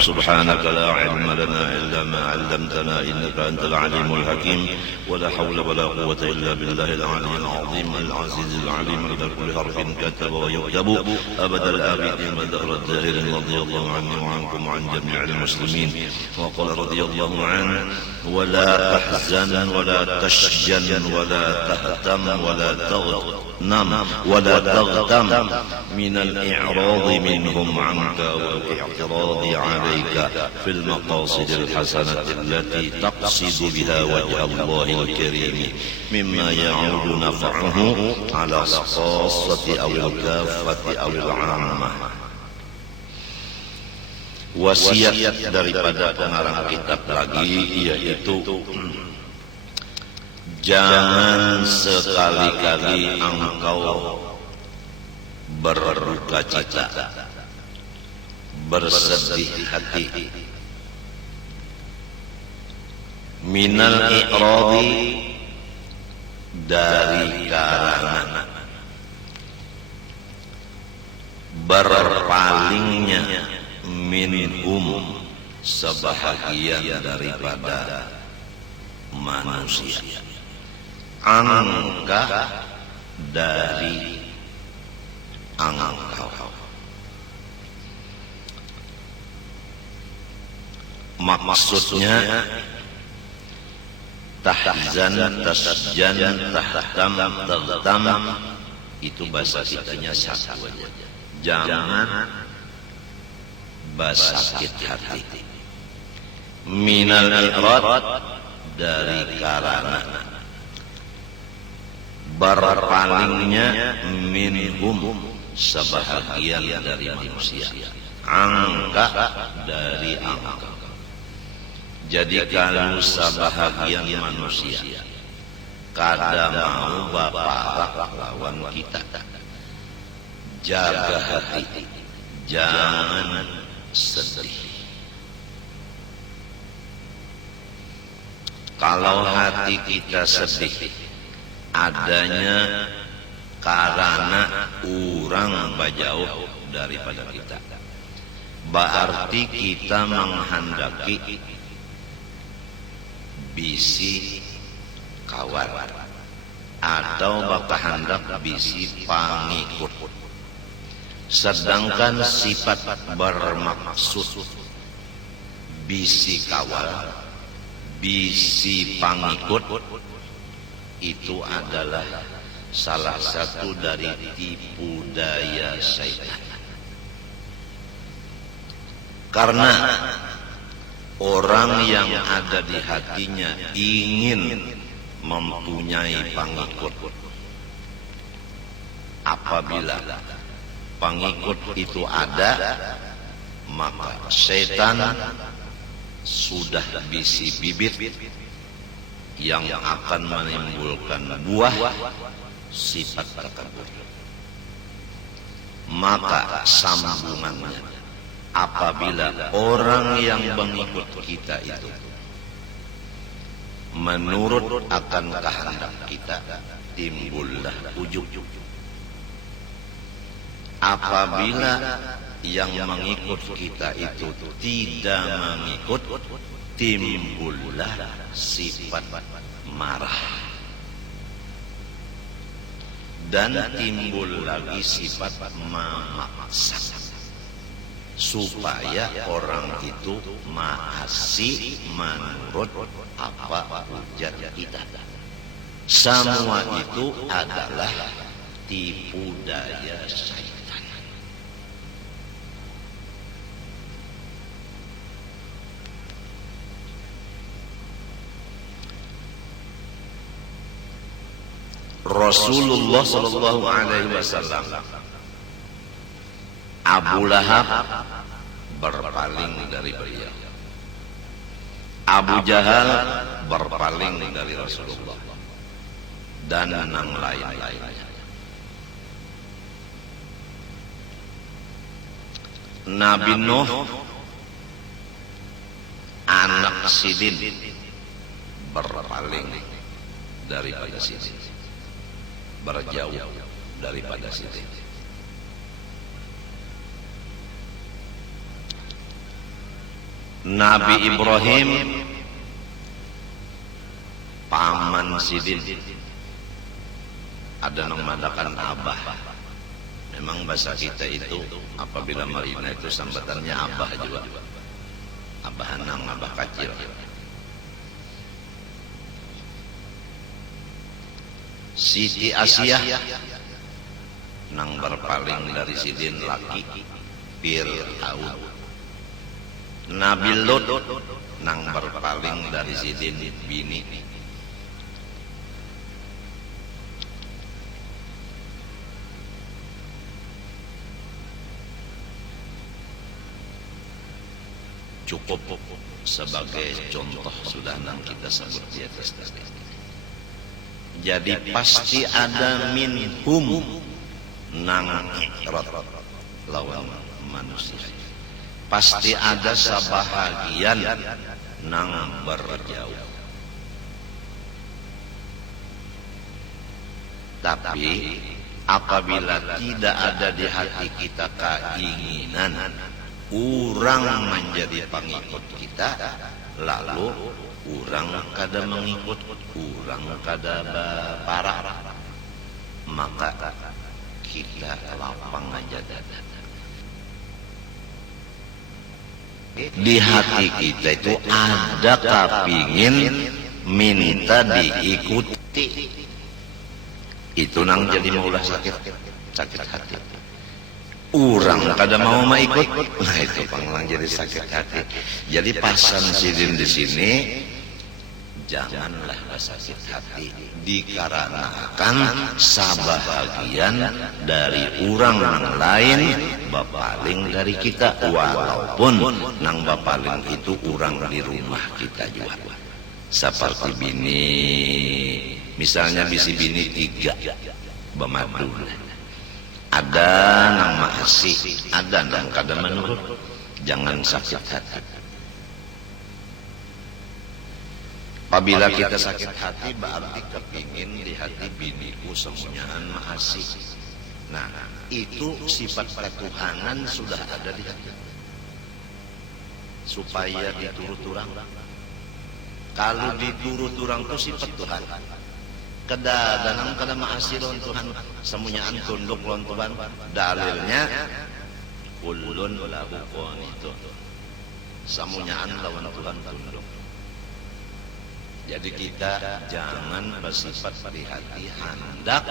سبحانك لا علم لنا إلا ما علمتنا إنك أنت العليم الحكيم ولا حول ولا قوة إلا بالله العلي العظيم العزيز العليم إذا كل حرف كتب ويكتب أبد الآبدين ودهر الداهرين رضي الله عني وعنكم وعن جميع المسلمين. وقال رضي الله عنه ولا تحزن ولا تشجن ولا تهتم ولا تغنم ولا تغتم من الإعراض منهم عنك والاعتراض عليك في المقاصد الحسنة التي تقصد بها وجه الله الكريم مما يعود نفعه على الخاصة أو الكافة أو العامة. Wasiat daripada pengarang kitab lagi yaitu jangan sekali-kali engkau berduka cita, bersedih hati minal i'radi dari karena berpalingnya minhum sebahagian daripada manusia, angka dari engkau. Maksudnya tahzan, tasjan, tahtam, taghtam itu bahasa kitanya satu aja. Jangan bersakit hati. Minal i'rad dari karena berpalingnya minhum sebahagian dari manusia, angka dari angka. Jadi kalau sebahagian manusia kada mau bapak lawan kita, jaga hati, jangan sedih. Kalau hati kita sedih adanya karena orang bajauh daripada kita, berarti kita menghendaki bisi kawan atau bakahandak bisi pangikut. Sedangkan sifat bermaksud bisi kawan, bisi pangikut itu adalah salah satu dari tipu daya syaitan. Karena orang yang ada di hatinya ingin mempunyai pengikut, apabila pengikut itu ada, maka setan sudah bisi bibit yang akan menimbulkan buah sifat takabur. Maka sambungannya, apabila orang yang mengikut kita itu menurut akan kehendak kita, timbullah ujub. Apabila yang mengikut kita itu tidak mengikut, timbullah sifat marah, dan timbul lagi sifat memaksa supaya orang itu maasi menurut apa ujar kita. Semua itu adalah tipu daya syaitan. Rasulullah sallallahu alaihi wasallam, Abu Lahab berpaling dari beliau, Abu Jahal berpaling dari Rasulullah, dan enam lain-lainnya. Nabi Nuh anak Sidin berpaling daripada Sidin, berjauh daripada Sidin. Nabi Ibrahim paman sidin, ada nang madakan abah. Memang bahasa kita itu apabila marina itu sambatannya abah juga, abah nang abah kecil. Siti Asyah nang berpaling dari sidin laki Fir'aun. Nabi Lut nang berpaling dari sidin bini. Cukup sebagai contoh sudah nang kita sebut di atas tadi. Jadi pasti ada minhum nang ikrat lawan manusia. Pasti ada sebahagian nang berjauh. Tapi apabila tidak ada di hati kita keinginan orang menjadi pengikut kita, lalu orang kada mengikut, orang kada parah, maka kita lapang aja dada. Di hati kita itu ada kepingin minta diikuti. Itu nang jadi maulah sakit hati. Orang kada mau ikut, nah itu panglang jadi sakit hati. Jadi pasan sidin di sini, janganlah sakit hati dikarenakan sebahagian dari orang yang lain bapaling dari kita, walaupun nang bapaling itu orang di rumah kita juga. Seperti bini, misalnya bisi bini 3 bemadu, ada nang mahasi, ada nang kada menurut, jangan sakit hati. Apabila kita sakit hati berarti kepingin di hati biniku semuanyaan mahasi. Nah, itu sifat ketuhanan sudah ada di hati. Supaya diturut orang. Kalau diturut orang itu sifat Tuhan. Kadang kada mahasi lawan Tuhan, semuanyaan tunduk lawan Tuhan. Dalilnya kullun lahu qanitun. Semuanyaan lawan Tuhan tunduk. Jadi kita jangan bersifat di hati hendak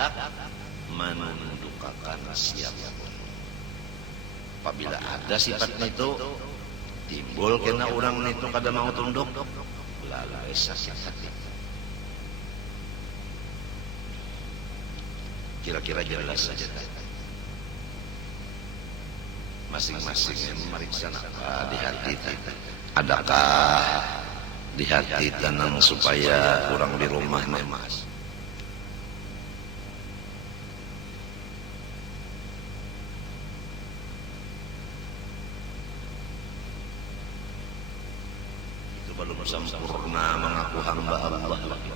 menundukkan siapapun. Apabila ada sifat itu timbul kena orang itu kada mau tunduk, lalu sakit hati. Kira-kira jelas saja. Masing-masing yang memeriksa apa di hati kita. Adakah di hati tenang supaya orang di rumah nemas? Itu belum sempurna mengaku hamba Allah lagi.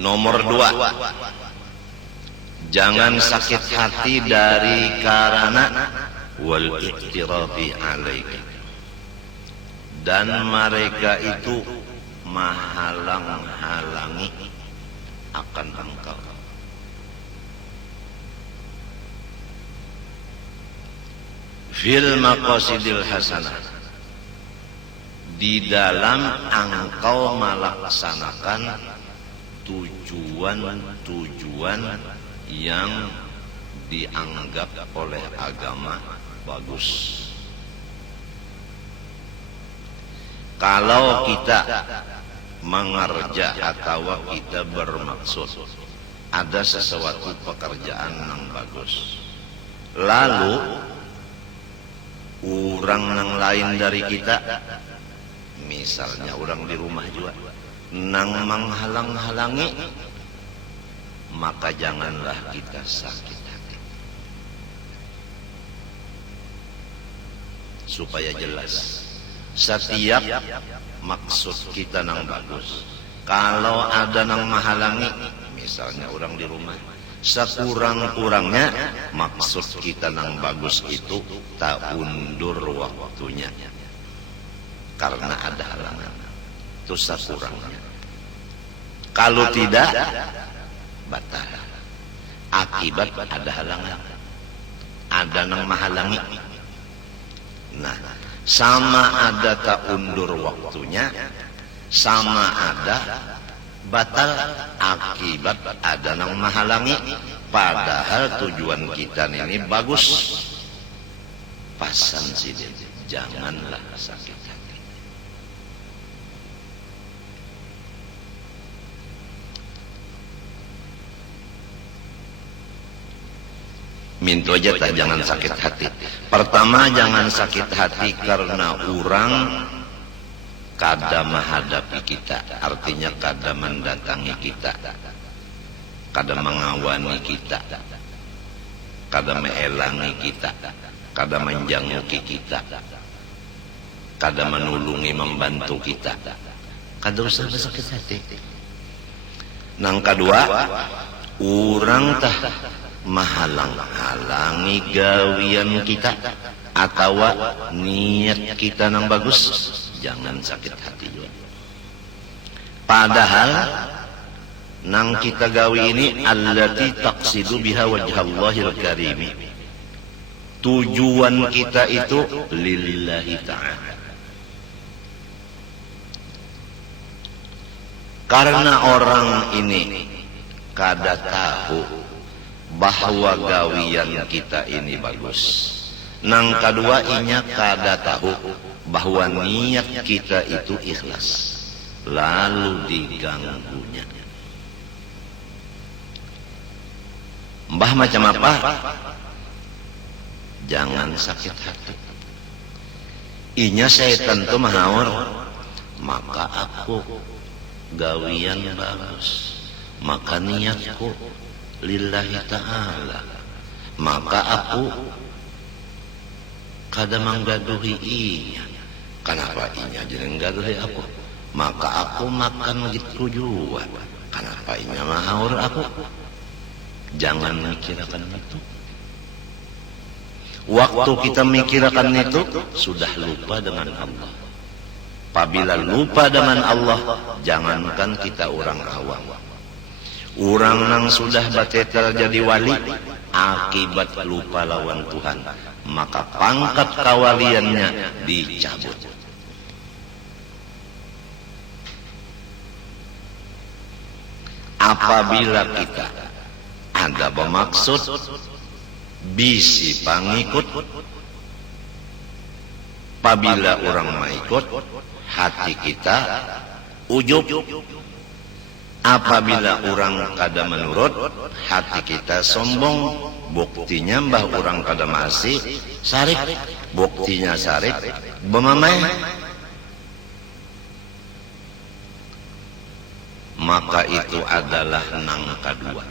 Nomor 2, jangan sakit hati dari karena wal iqtirafi alaika, dan mereka itu menghalang-halangi akan engkau. Fil maqasidil hasanah, di dalam engkau melaksanakan tujuan-tujuan yang dianggap oleh agama bagus. Kalau kita mengerja atau kita bermaksud ada sesuatu pekerjaan yang bagus, lalu orang yang lain dari kita, misalnya orang di rumah juga, nang menghalang-halangi, maka janganlah kita sakit hati. Supaya jelas, setiap maksud kita nang bagus, kalau ada nang menghalangi, misalnya orang di rumah, Sekurang-kurangnya maksud kita nang bagus itu tak undur waktunya karena ada halangan. Itu sekurangnya. Kalau tidak batal. Akibat ada halangan. Ada nang menghalangi. Nah, sama ada tak undur waktunya, sama ada batal akibat ada nang menghalangi. Padahal tujuan kita ini bagus. Pasan sih, janganlah sakit hati. Minta aja tak jangan sakit hati. Pertama jangan sakit hati karena orang kada menghadapi kita, artinya kada mendatangi kita, kada mengawani kita, kada meelangi kita, kada menjangkuki kita, kada menulungi membantu kita, kada usah sakit hati. Nang kedua, orang tah menghalang-halangi gawian kita atau niat kita nang bagus, jangan sakit hati juga. Padahal nang kita gawi ini allati taqsidu biha wajhallahil karim. Tujuan kita itu lillahi ta'ala. Karena orang ini kada tahu bahwa gawian kita ini bagus. Nang kedua inya kada tahu bahwa niat kita itu ikhlas. Lalu diganggunya. Mbah macam apa? Jangan sakit hati. Inya setan tu mahaur, maka aku gawian bagus, maka niatku lillahi ta'ala, maka aku kada menggaduhi inya. Kenapa inya jangan gaduhi aku? Maka aku makan gitu juga. Kenapa inya mahaur aku? Jangan mikirkan itu. Waktu kita mikirkan itu sudah lupa dengan Allah. Apabila lupa dengan Allah, jangankan kita orang awam, orang yang sudah batetel jadi wali, akibat lupa lawan Tuhan, maka pangkat kawaliannya dicabut. Apabila kita ada bermaksud bisi pangikut, apabila orang mengikut, hati kita ujub. Apabila orang kada menurut, hati kita sombong. Buktinya mbah orang kada masih sarik, buktinya sarik bemamai. Maka itu adalah nang kedua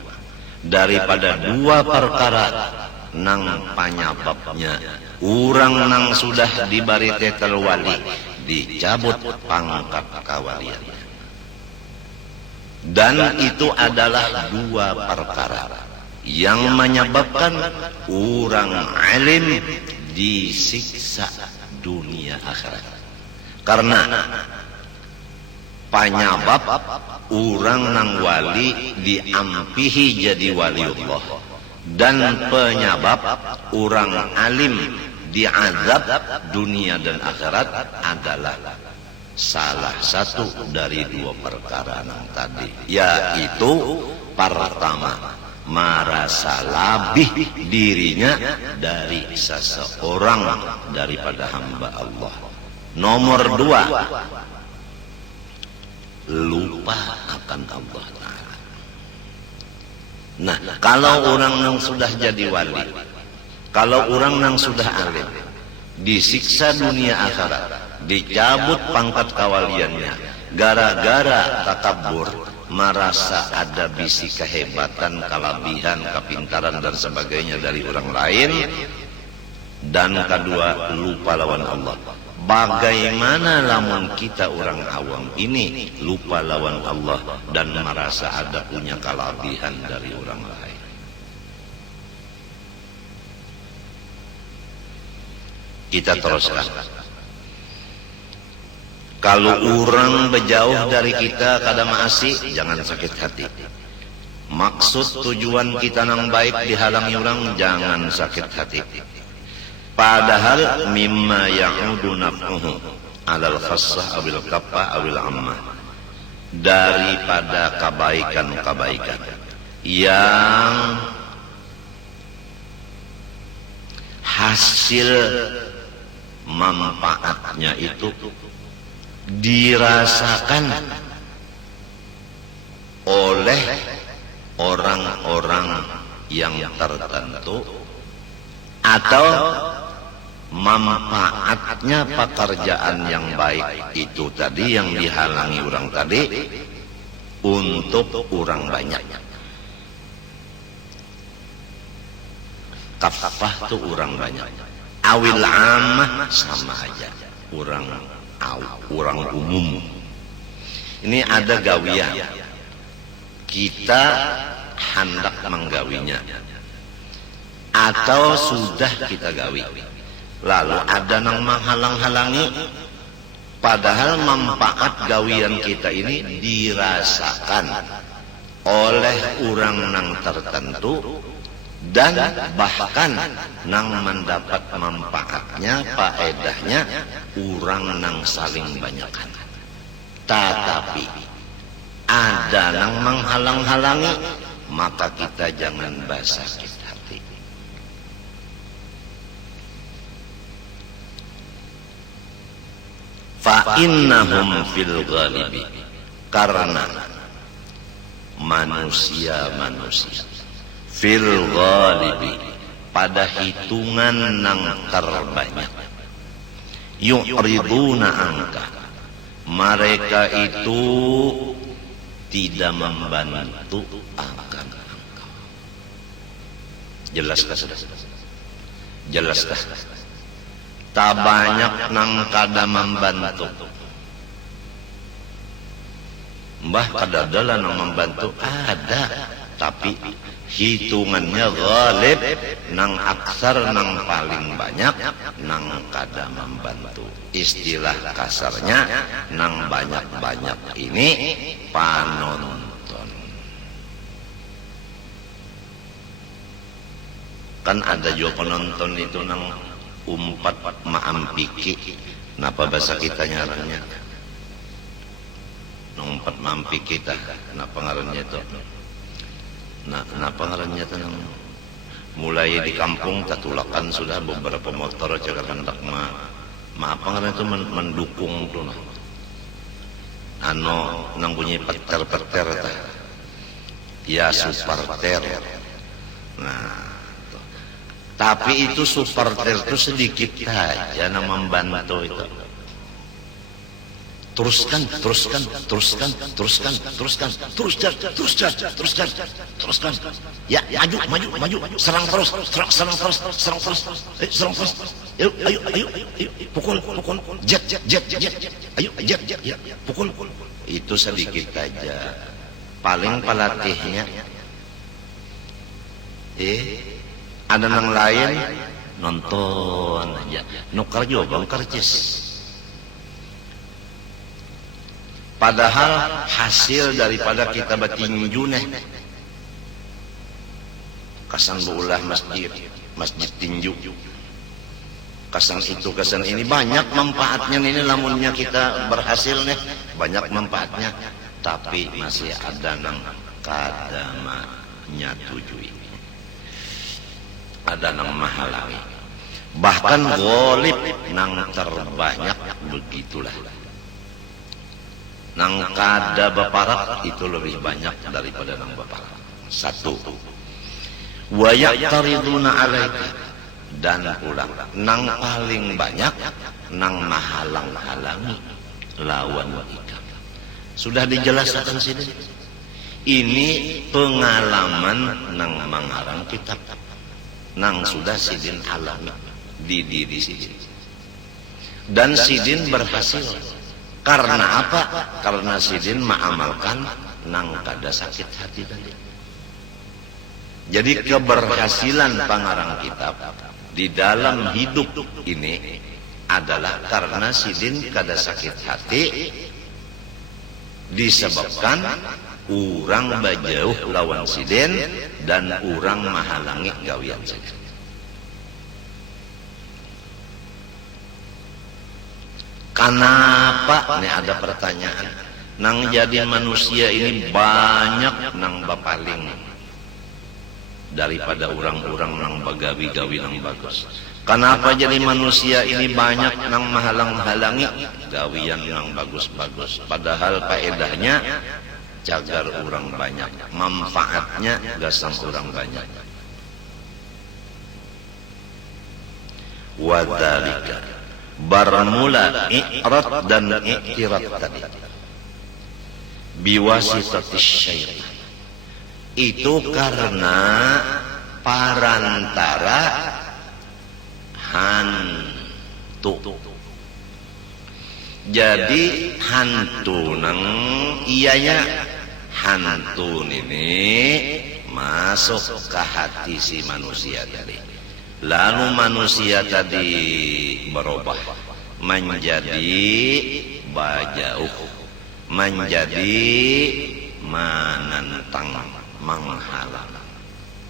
daripada dua perkara nang penyebabnya orang nang sudah diberi titel wali dicabut pangkat kawaliannya. Dan itu adalah dua perkara yang menyebabkan orang alim disiksa dunia akhirat. Karena penyebab orang nang wali diampihi jadi waliullah, dan penyebab orang alim diazab dunia dan akhirat adalah salah satu dari dua perkara yang tadi, yaitu pertama merasa lebih dirinya dari seseorang daripada hamba Allah. Nomor dua, lupa akan Allah Ta'ala. Nah, kalau orang yang sudah jadi wali, kalau orang yang sudah alim, disiksa dunia akhirat, dicabut pangkat kawaliannya gara-gara takabur, merasa ada bisi kehebatan, kelebihan, kepintaran dan sebagainya dari orang lain. Dan kedua, lupa lawan Allah. Bagaimana lamun kita orang awam ini lupa lawan Allah dan merasa ada punya kelebihan dari orang lain? Kita teruskan. Kalau orang berjauh dari kita kada maasi, jangan sakit hati. Maksud tujuan kita nang baik dihalangi orang, jangan sakit hati. Padahal mimma ya'udu naf'uhu alal khassah awil kaffah awil ammah, daripada kebaikan-kebaikan yang hasil manfaatnya itu dirasakan oleh orang-orang yang tertentu, atau manfaatnya pekerjaan yang baik itu tadi yang dihalangi orang tadi untuk orang banyak. Kafah itu orang banyak, awil ammah sama aja, orang umum. Ini ada gawian, kita hendak menggawinya atau sudah kita gawi, lalu ada yang menghalang-halangi, padahal manfaat gawian kita ini dirasakan oleh orang yang tertentu, dan bahkan nang mendapat manfaatnya, faedahnya orang nang saling banyakkan. Tetapi ada nang menghalang-halangi, maka kita jangan sakit hati. Fa innahum fil ghalibi, karena manusia fil ghalibi, pada hitungan nang terbanyak, yu'riduna anka, mereka itu tidak membantu akan engkau. Jelaskah sudah? Jelaskah? Tak banyak nang kada membantu. Mbah kada adalah nang membantu, ada, tapi hitungannya ghalib, nang aksar, nang paling banyak, nang kada membantu. Istilah kasarnya, nang banyak-banyak ini panonton. Kan ada juga penonton itu nang umpat maampiki, napa bahasa kita nyarannya? Nang umpat maampiki kita, napa ngarannya itu? Nah pengarannya itu mulai di kampung tatulakan sudah beberapa motor jaga hendak pengarannya itu mendukung tuh nang bunyi peter-peter ya, superter. Nah tapi itu superter itu sedikit saja nang membantu itu. Teruskan, ya, maju, serang terus, ayo, pukul, jet, ayo, jet, pukul, itu sedikit aja, paling pelatihnya, ada yang lain nonton aja, nukar juga karcis. Padahal hasil daripada kita bertinju nih, kasan beulah masjid tinju, kasan itu kasan ini, banyak manfaatnya ini, lamunnya kita berhasil nih, banyak manfaatnya, tapi masih ada nang kada menyetujui, ada nang menghalangi, bahkan ghalib nang terbanyak begitulah. Nang kada baparak itu lebih banyak daripada nang baparak. Satu, wa yaqtariduna alaika, dan ulang nang paling banyak nang mahalang-halangi lawan ika. Sudah dijelaskan sini. Ini pengalaman nang mangarang kitab, nang sudah sidin alami di diri sidin, dan sidin berhasil. Karena apa? Karena sidin mengamalkan nang kada sakit hati tadi. Jadi keberhasilan pengarang kitab di dalam hidup ini adalah karena sidin kada sakit hati disebabkan urang bajauh lawan sidin dan urang mahalangi gawian sidin. Kenapa? Nih ada pertanyaan. Nang jadi manusia ini banyak nang bapaling daripada orang-orang nang bagawi-gawi nang bagus. Kenapa jadi manusia ini banyak nang mahalang-halangi gawian nang bagus-bagus? Padahal faedahnya cagar orang banyak, manfaatnya gasang orang banyak. Wadalika bermula i'rad dan i'tirad tadi biwasitatis syaitan, itu karena parantara hantu. Jadi hantu nang iyanya hantu ini masuk ke hati si manusia tadi. Lalu manusia tadi berubah menjadi bajauh, menjadi menantang, menghalang.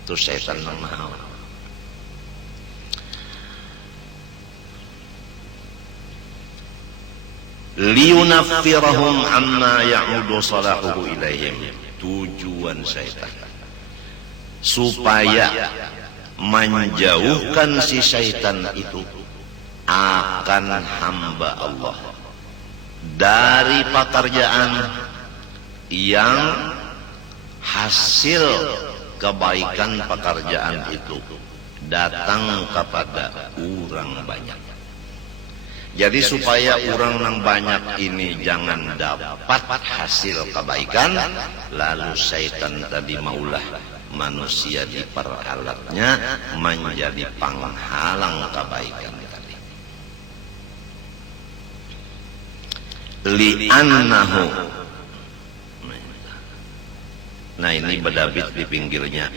Itu setan menghalang. Liyunaffirahum amma ya'udu salahuhu ilaihim. Tujuan setan supaya menjauhkan si syaitan itu akan hamba Allah dari pekerjaan yang hasil kebaikan pekerjaan itu datang kepada orang banyak. Jadi supaya orang yang banyak ini jangan dapat hasil kebaikan, lalu syaitan tadi maulah manusia diperalatnya menjadi penghalang kebaikan tadi. Li'annahu, nah ini berdabit di pinggirnya,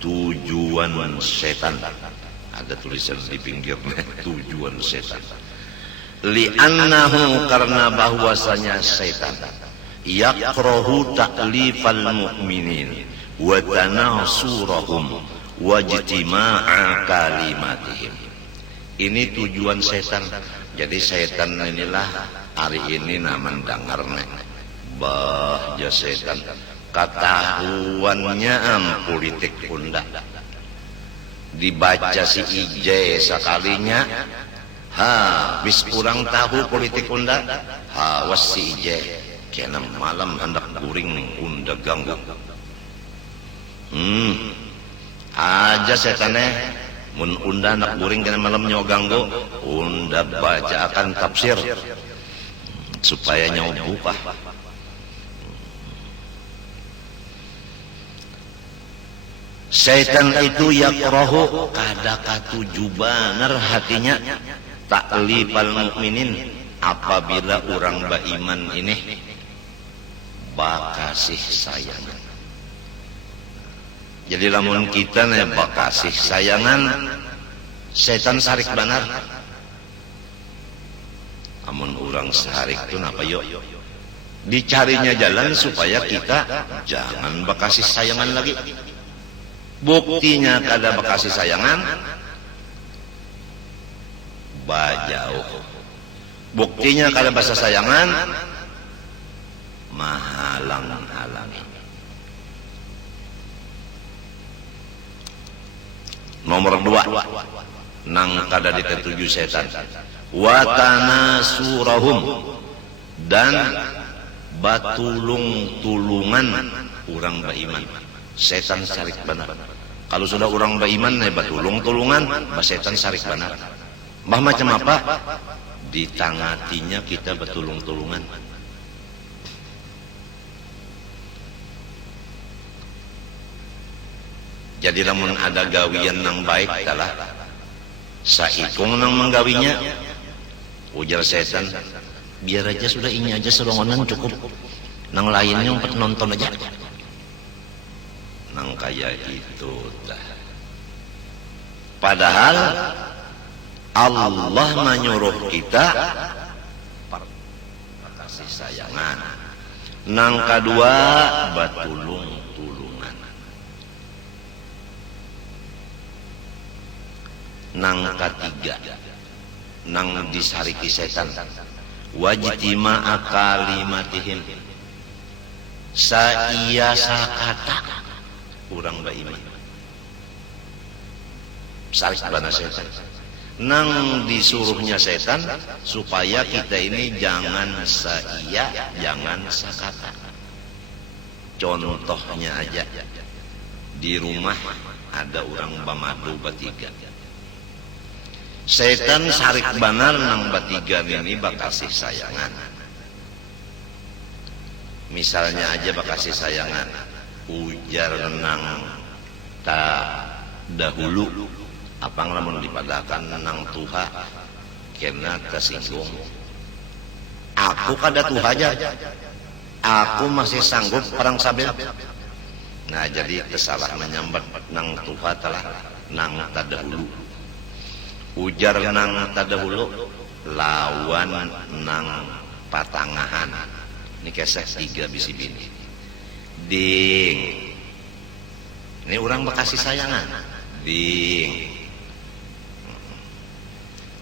tujuan setan. Ada tulisan di pinggirnya, tujuan setan. Li'annahu, karena bahwasanya setan yakrahu ta'lifal mu'minin wa tanasurahum wa ijtima'a kalimatihim. Ini tujuan setan. Jadi setan inilah hari ini naman dengarnya bah ya setan ketahuannya politik unda dibaca si IJ sekalinya bis kurang tahu politik unda was si IJ kena malam hendak guring unda ganggu aja setannya mun unda nak guring kena malam nyawa ganggu unda baca akan tafsir supaya nyawa buka. Setan itu yakrahu kada katuju banar hatinya ta'lifal mukminin apabila orang beriman ini bakasih sayangan. Jadi lamun kita nih bakasih sayangan, setan sarik banar. Amun orang sarik itu napa yuk? Dicarinya jalan supaya kita jangan bakasih sayangan lagi. Buktinya kada bakasih sayangan, bajauh. Buktinya kada basa sayangan, mahalang-halangi. Nomor 2, nang kada diketuju setan, watanasurahum, dan batulung-tulungan orang beriman. Setan sarik banar. Kalau sudah orang beriman batulung-tulungan, setan sarik banar. Bah macam apa? Ditangatinya kita batulung-tulungan. Jadi lamun ada gawian nang baik adalah saikung nang menggawinya, ujar setan, biar aja sudah ini aja serongonan cukup, nang lainnya empat nonton aja. Nang kayak itu dah. Padahal Allah menyuruh kita kasih sayangan. Nang kedua batulung-tulungan. Nang ketiga nang disariki setan. Wajtima akalimatihim. Saiya sakata urang baiman. Sarik bana setan. Nang disuruhnya setan supaya kita ini jangan saiya, jangan sakata. Contohnya aja, di rumah ada orang bamadu batiga. Setan sarik banar nang batiga ini bakasih sayangan. Misalnya aja bakasih sayangan, ujar nang ta dahulu. Apang lamun dipadakan nang tuha kena tersinggung. Aku kada tuha aja, aku masih sanggup perang sabil. Nah jadi kesalah menyambat nang tuha telah nang tadahulu. Ujar nang tadahulu lawan nang patangahan. Ini kesek 3 bisi bini. Ding, ini orang bekasih sayangan. Ding.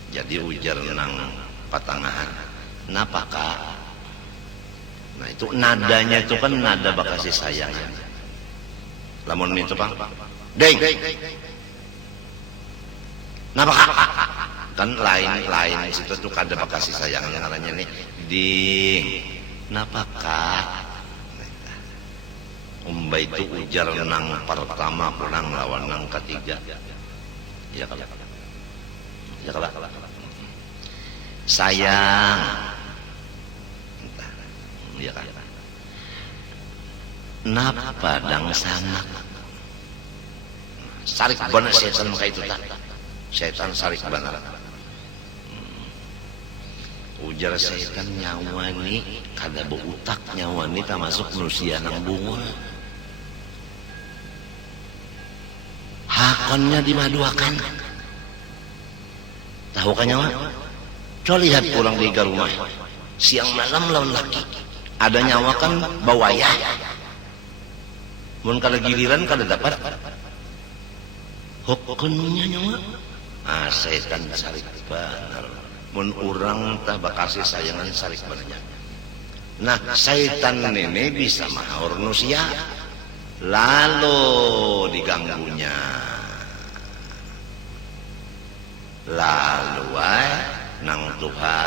Jadi ujar nang patangahan, napakah? Nah itu nadanya itu kan nada bakasih sayang. Lamun itu bang, deng, napakah? Kan lain situ tuh kada bakasih sayang yang namanya nih, ding, napakah? Umba itu ujar nang pertama kurang lawan nang ketiga. Ya kalau. Ya kalah. Sayang. Ya kan. Napa dang sanak. Sarik benar setan maka itu tak. Setan sarik benar. Ujar setan nyawa ni kada beutak nyawa ni termasuk manusia nang bunga. Hakonnya dimaduakan. Tahu kan nyawa? Coba lihat pulang di rumah. Siang malam lawan laki. Ada nyawa kan bawaya. Mun kada giliran kada dapat. Hukumnya nyawa. Ah setan sarik benar. Mun urang tah bakasih sayangan sarik benar. Nah setan ini bisa mahaur manusia. Lalu diganggunya. Lalu nang tuha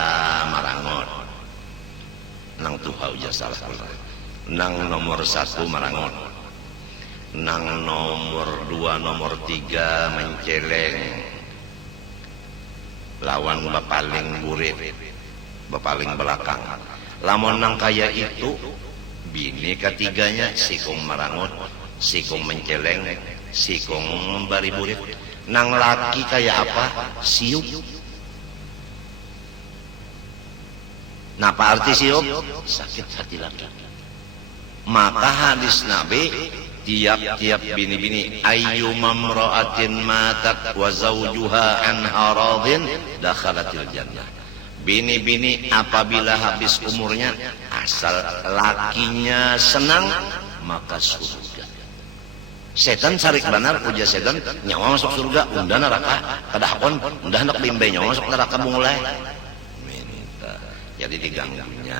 marangot, nang tuha ujar salah nang nomor 1 marangot, nang nomor 2 nomor 3 menceleng lawan bapaling burit, bapaling belakang. Lamun nang kaya itu bini ketiganya sikung marangot, sikung menceleng, sikung membari burit. Nang laki kayak apa? Siup. Napa arti siup? Sakit hati laki. Maka hadis Nabi tiap-tiap bini-bini ayyumam ra'atin matat wa zawjuha anha radin dakhalatil jannah. Bini-bini apabila habis umurnya asal lakinya senang maka surga. Setan sarik benar ujar setan nyawa masuk surga unda neraka kada hakon unda hendak bimbay nyawa masuk neraka bungulai minta jadi diganggunya.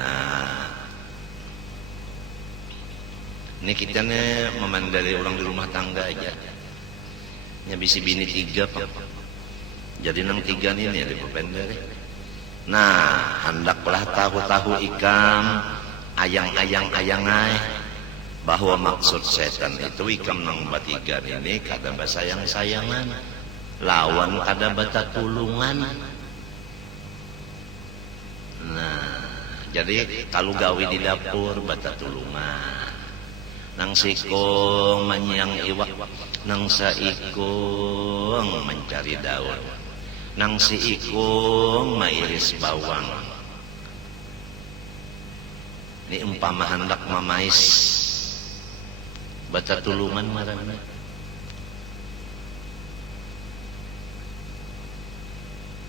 Ini kita nih memandari orang di rumah tangga aja nya bisi bini 3 pak jadi 6 3 ini ada berpendari. Nah hendaklah tahu-tahu ikam ayang-ayang bahwa maksud setan itu ikam nang batiga ini kada basayang-sayangan lawan kada bata tulungan. Nah jadi kalau gawe di dapur bata tulungan nang sikong manyang iwak nang saikong mencari daun nang siikong mairis bawang. Ini umpama hendak mamais bata tulungan marana.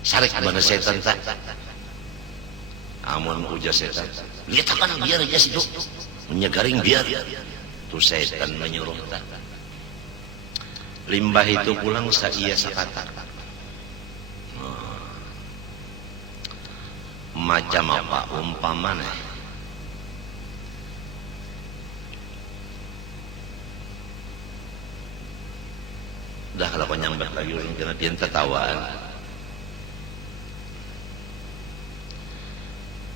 Sarik mana setan tak? Amun ujar setan, lihat akan biar aja situ, menyegaring biar. Tu setan menyuruh tak. Limbah itu pulang saia sakata. Macam apa umpamanya? Dah kalau kau nyambat lagi ulun kena pian tertawaan.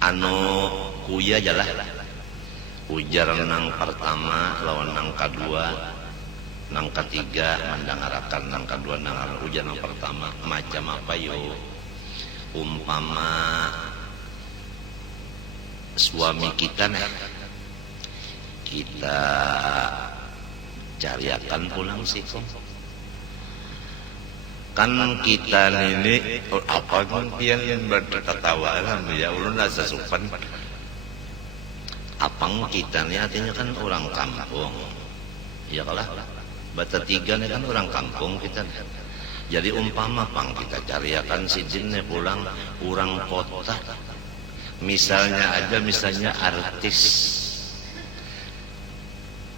Anu kuya jalah. Ujar nang pertama lawan nang kedua, nang ketiga mandang arakan, nang kedua nang ujar nang pertama macam apa yo? Umpama suami kita nih, kita cariakan pulang sih kok. Kan kita ini apa kan pian bertertawa kan ya ulun asa sopan. Apang kita nih artinya kan orang kampung. Ya kalah. Bata tiga nih kan orang kampung kita. Jadi umpama pang kita cariakan si jinnya pulang orang kota. Misalnya artis.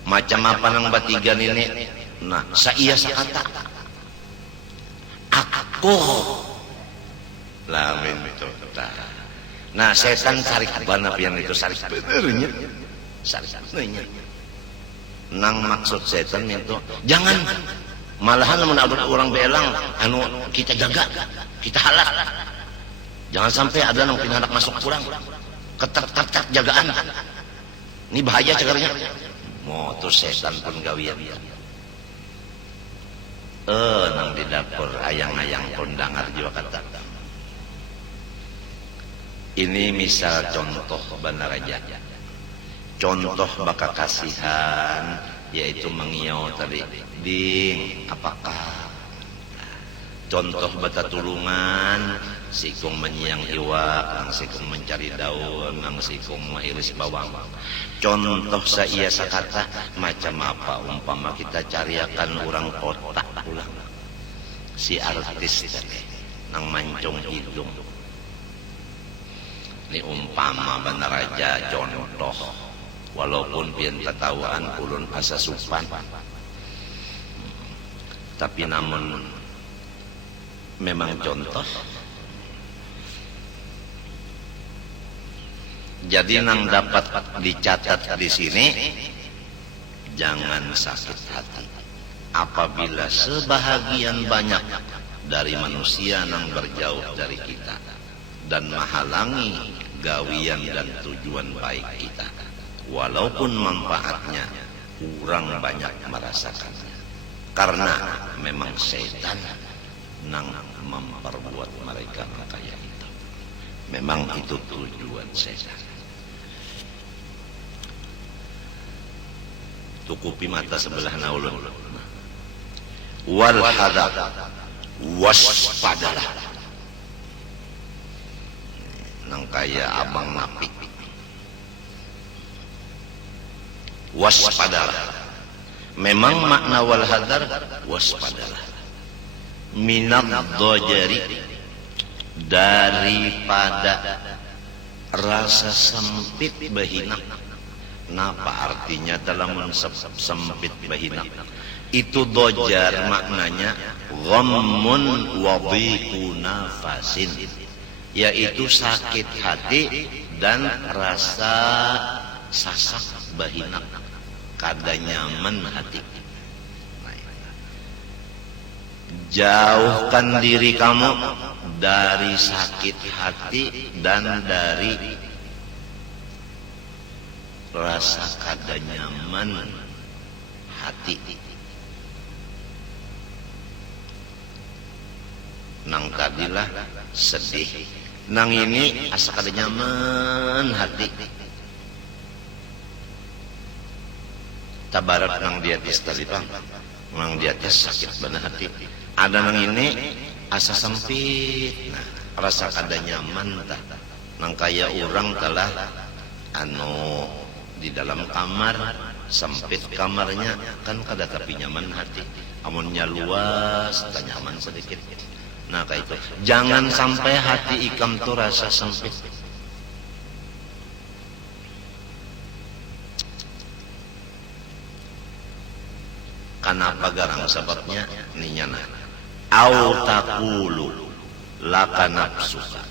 Macam apa nang batigan ini? Nah, saia sakata. Aku lamin itu. Nah, setan sarik bana pian itu sarik benernya. Sarik benernya. Nang maksud setan itu jangan malahan mun ada orang belang anu kita jaga, kita halak. Jangan sampai ada nang pinadak masuk kurang. Ketat jagaan. Ini bahaya cegarnya. Motor setan pun gawian. Nang di dapur ayang-ayang kondangar juga kata. Ini misal contoh benar aja. Contoh baka kasihan yaitu mengiau tadi. Ding, apakah? Contoh bata tulungan, sikung menyiang iwak, nang sikung mencari daun, nang sikung mengiris bawang. Contoh saia sakata macam apa umpama kita cariakan orang kota pulang. Si artis tadi nang mancung hidung. Ini umpama benar aja contoh. Walaupun pian ketawaan ulun asa supan. Tapi namun memang contoh. Jadi nang dapat dicatat di sini, jangan sakit hati. Apabila sebahagian banyak dari manusia nang berjauh dari kita dan menghalangi gawian dan tujuan baik kita, walaupun manfaatnya kurang banyak merasakannya, karena memang setan nang memperbuat mereka kayak itu. Memang itu tujuan setan. Tukupi mata sebelah naulun. Wal hadar, waspadalah. Nang kaya abang napi. Waspadalah. Memang makna wal hadar waspadalah. Minad dhajari, daripada rasa sempit bahina. Napa artinya dalam sempit bahina? Itu dojar maknanya ghammun wa dhiqu nafasin, yaitu sakit hati dan rasa sasak bahina, kada nyaman hati. Jauhkan diri kamu dari sakit hati dan dari rasa kada nyaman hati. Nang tadilah sedih, nang ini asa kada nyaman hati. Tabarat nang di atas tadi bang, nang di atas sakit benar hati. Ada nang ini asa sempit, nah rasa kada nyaman tak. Nang kaya orang telah anu di dalam kamar sempit kamarnya kan kada tapi nyaman hati. amunnya luas tanyaman sedikit. Nah kayak itu, jangan sampai hati ikam tuh rasa sempit. Kenapa garang sebabnya ninyana au taqulu laka nafsuka,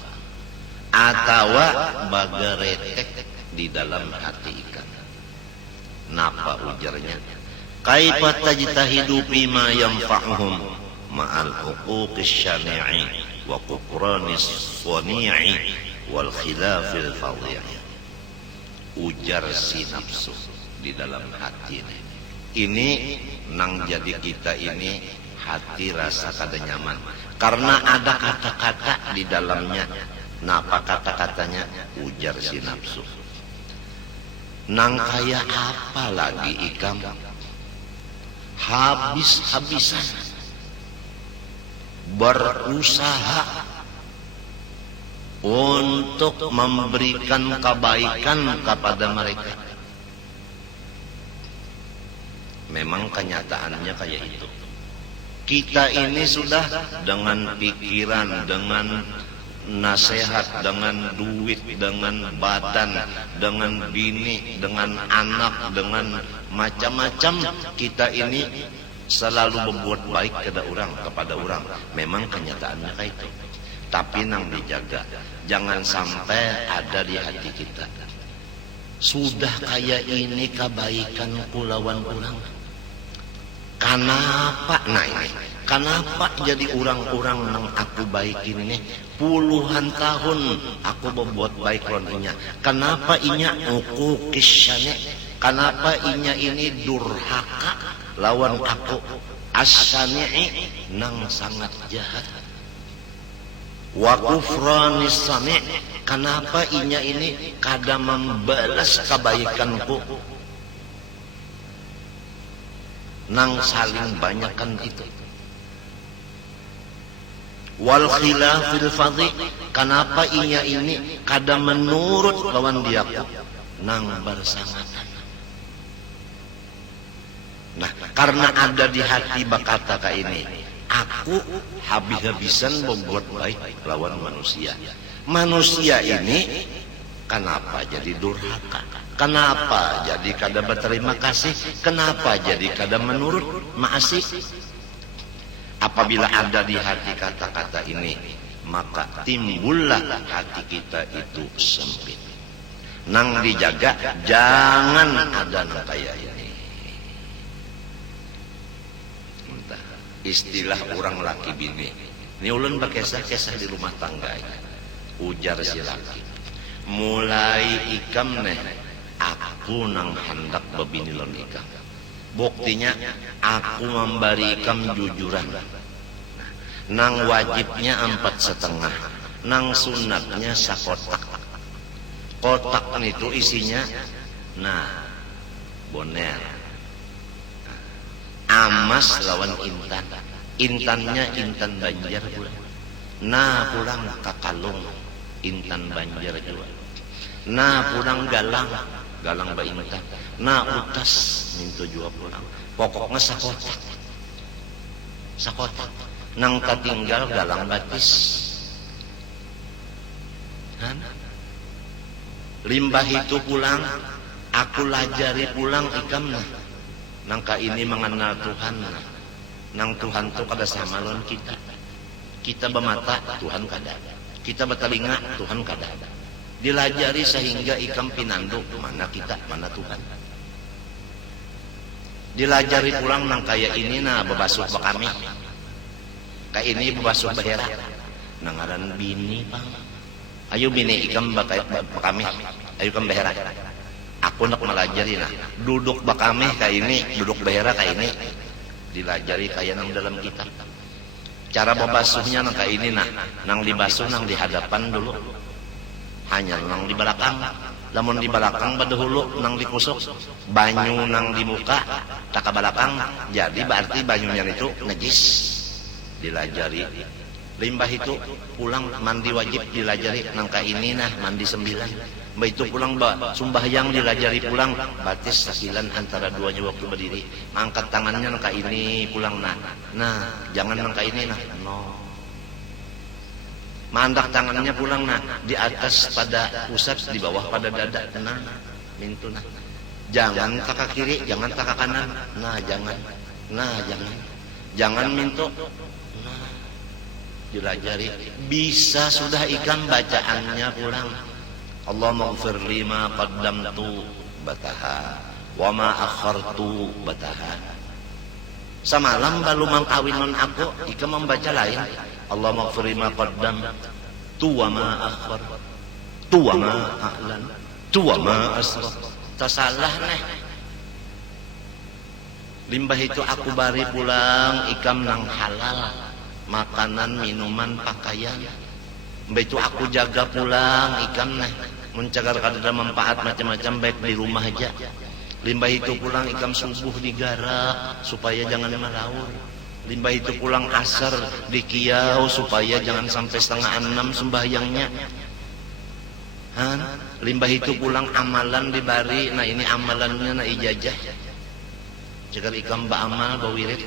atawa bagaretek di dalam hati ikam. Napa ujarnya? Kaifa tajtahidu fima yanfa'uhum ma'al huquqis syani'i wa kufranis sani'i wal khilafil fadhi'i. Ujar si nafsu di dalam hati ini nang jadi kita ini hati rasa kada nyaman karena ada kata-kata di dalamnya. Napa kata-katanya? Ujar si nafsu, nang kaya apa lagi ikam habis-habisan berusaha untuk memberikan kebaikan kepada mereka. Memang kenyataannya kayak itu. Kita ini sudah dengan pikiran, dengan nasihat, dengan duit, dengan badan, dengan bini, dengan anak, dengan macam-macam, kita ini selalu berbuat baik kepada orang. Memang kenyataannya kayak itu. Tapi nang dijaga, jangan sampai ada di hati kita, sudah kayak ini kebaikanku lawan orang. Kenapa? Nah ini, kenapa jadi orang-orang nang aku baikin ini puluhan tahun aku berbuat baik lawan inya. Kenapa inya uku kisyane? Kenapa inya ini durhaka lawan aku? Asyani'i nang sangat jahat. Wa kufranis sani', kenapa inya ini kada membalas kebaikanku? Nang saling banyakkan itu. Wal khilafil fadhi, kenapa inya ini kada menurut lawan diaku? Nang bersangatan. Nah, karena ada di hati bakata ka ini, aku habis-habisan membuat baik lawan manusia. Manusia ini kenapa jadi durhaka? Kenapa jadi kada berterima kasih? Kenapa jadi kada menurut maasih? Apabila ada di hati kata-kata ini, maka timbullah hati kita itu sempit. Nang dijaga, jangan ada nang kaya ini. Istilah orang laki bini. Ini ulun berkesah-kesah di rumah tangga. Ujar si laki, mulai ikam neh, aku nang hendak bebini lon ikam. Buktinya aku memberi ikam jujuran. Nang wajibnya 4,5, nang sunatnya sakotak. Kotak itu isinya, nah, boner. Amas lawan intan. Intannya intan Banjar pula. Nah pulang kakalung intan Banjar juga. Nah pulang galang ba intan. Nah utas minto juga pulang. Pokoknya sakotak. Sakotak. Nang katinggal galang batis. Limbah itu pulang, aku lajari pulang ikam nah. Nangka ini mengenal Tuhan. Nang Tuhan tu kada sama lawan kita. Kita bermata, Tuhan kada. Kita bertelinga, Tuhan kada. Dilajari sehingga ikam pinanduk mana kita, mana Tuhan. Dilajari pulang nang kaya ini nah bebasuh bakami. Kayak ini bebasuh bahera. Nangaran bini bang. Ayo bini ikam bakami. Ayo ikam bahera. Aku nak melajari nah, duduk bakame kayak ini, duduk behera kayak ini, dilajari kayak nang dalam kitab. Cara membasuhnya nang kayak ini nah, nang dibasuh nang di hadapan dulu, hanya nang di belakang. Lamun di belakang badahulu nang dikusuk, banyu nang di muka, tak ke belakang, jadi berarti banyunya itu najis. Dilajari Limbah itu pulang mandi wajib dilajari nangka ini nah mandi 9. Mbak itu pulang sumbahyang dilajari pulang batis sakilan antara duanya waktu berdiri. Angkat tangannya nangka ini pulang nah. Nah, jangan nangka ini nah. No. Mandak tangannya pulang nah di atas pada pusat di bawah pada dada. Nah, mintu nah. Jangan kakak kiri, jangan kakak kanan. Nah, jangan. Nah, jangan. Jangan mintu. Nah, dilajari. Bisa sudah ikam bacaannya pulang. Allahumma ighfir li ma qaddamtu bataha wa ma akhartu bataha. Semalam baru mangkawinon aku ikam membaca lain. Allahumma ighfir li ma qaddamtu wa ma akhartu wa ma a'lantu wa ma asraftu. Tasalah neh. Limbah itu aku bari pulang ikam nang halal, makanan, minuman, pakaian. Mbak itu aku jaga pulang ikam neh, mencagar kadar manfaat macam-macam baik di rumah aja. Limbah itu pulang ikam subuh digarap supaya jangan malaur. Limbah itu pulang asar dikiau supaya jangan sampai 5:30 sembahyangnya. Limbah itu pulang amalan dibari, nah ini amalannya nah ijazah. Jika ikam ba'amal bawirid.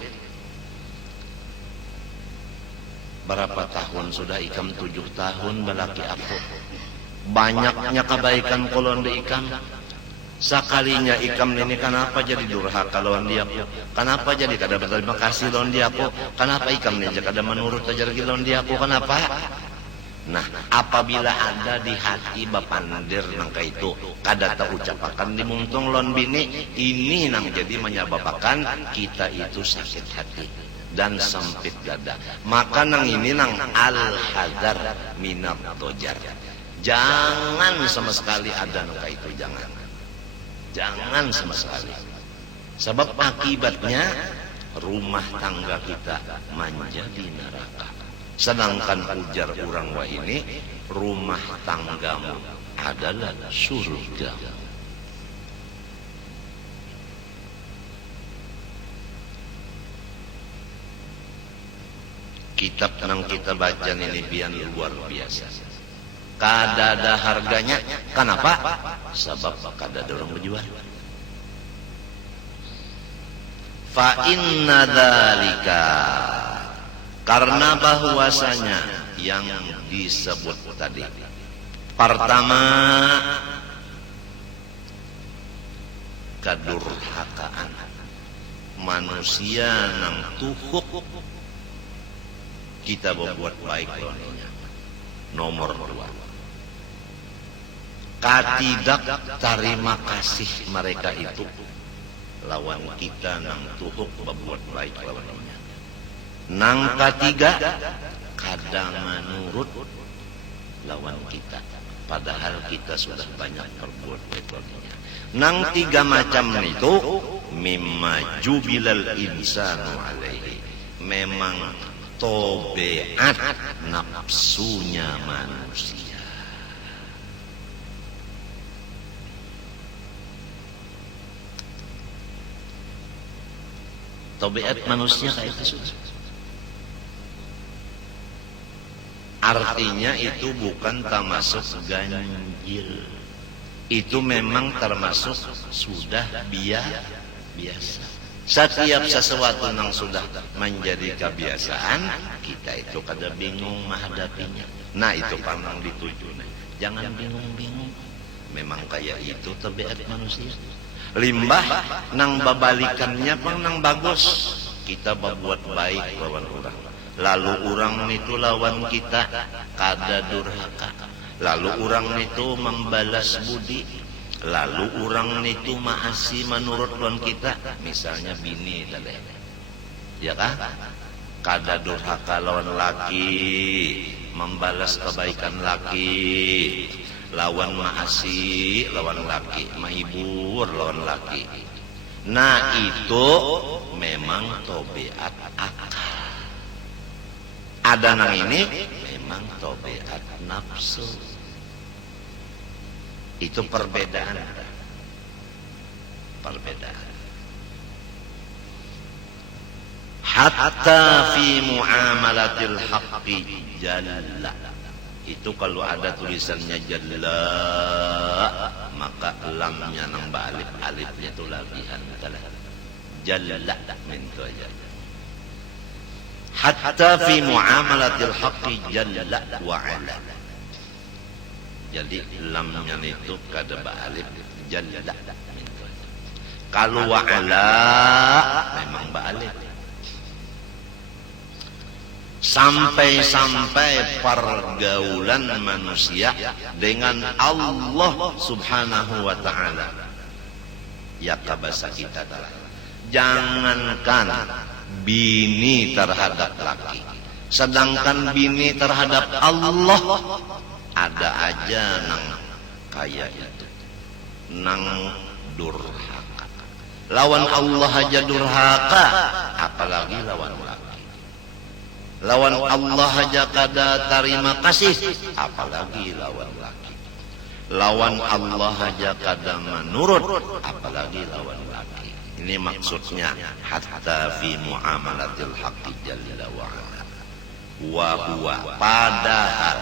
Berapa tahun sudah ikam? 7 tahun balaki aku. Banyaknya kebaikan kolon di ikam. Sekalinya ikam ini kenapa jadi durhaka lawan dia aku? Kenapa jadi kada berterima kasih lawan dia aku? Kenapa ikam ini kada menurut ajar lawan dia aku? Kenapa? Nah, apabila ada di hati bapandir nangka itu kada terucapakan dimuntung lon bini, ini nang jadi menyebabkan kita itu sakit hati dan sempit dada. Maka nang ini nang al-hadar minat dojar. Jangan sama sekali ada nangka itu, jangan sama sekali. Sebab akibatnya rumah tangga kita menjadi neraka. Sedangkan ujar orang wa ini, rumah tanggamu adalah surga. Kitab yang kita baca ini pian luar biasa. Kada ada harganya. Kenapa? Sebab kada ada orang berjual. Fa inna dzalika, karena bahwasanya yang disebut tadi, pertama kedurhakaan manusia nang tuhuk kita berbuat baik lawannya. Nomor 2, katidak terima kasih mereka itu lawan kita nang tuhuk berbuat baik lawannya. Nang ketiga, kadang menurut lawan kita, padahal kita sudah banyak berbuat baiknya. Nang 3 macam itu mimma jubilal insanu alaihi, memang tobeat nafsunya manusia. Tobeat manusia kayak itu sudah. Artinya itu bukan termasuk ganjil. Itu memang termasuk sudah biasa. Setiap sesuatu yang sudah menjadi kebiasaan, kita itu kada bingung menghadapinya. Nah, itu pandang dituju. Jangan bingung-bingung. Memang kayak itu tabiat manusia. Limbah nang babalikannya pun nang bagus. Kita berbuat baik lawan orang. Lalu orang itu lawan kita kada durhaka. Lalu orang itu membalas budi. Lalu orang itu maasi menurut lawan kita. Misalnya bini tadi, ya kan? Kada durhaka lawan laki, membalas kebaikan laki. Lawan maasi lawan laki, menghibur lawan laki. Nah, itu memang tobeat akal. Ada nang ini memang tobeat nafsu. Itu perbedaan. hatta fi muamalatil haqqi jalla. Itu kalau ada tulisannya jalla, maka lamnya nambah alifnya itu labihan jalla min itu aja. Hatta fi muamalatil haqqi jalla wa ala. Jadi lamnya itu kada ba'alif jalla min itu aja. Kalau wa ala memang ba'alif. Sampai-sampai pergaulan manusia dengan Allah subhanahu wa ta'ala. Ya kabasa kita telah. Jangankan bini terhadap laki, sedangkan bini terhadap Allah ada aja nang kaya itu, nang durhaka. Lawan Allah aja durhaka, apalagi lawan laki. Lawan Allah aja kada terima kasih, apalagi lawan laki. Lawan Allah aja kada menurut, apalagi lawan laki. Ini maksudnya hatta fi muamalatil haqqi jalla wa ala. Wa huwa, padahal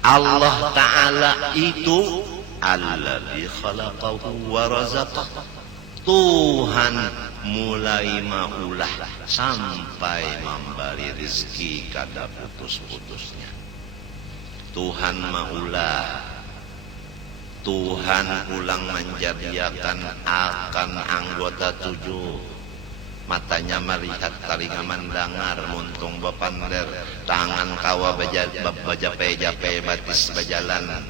Allah Ta'ala itu alladzi khalaqahu wa razaqahu. Tuhan mulai maulah sampai memberi rezeki kada putus-putusnya. Tuhan maulah, Tuhan ulang menjadikan akan anggota 7. Matanya melihat, telinga mendengar, muntung bepander, tangan kawa bajape-jape, batis berjalan.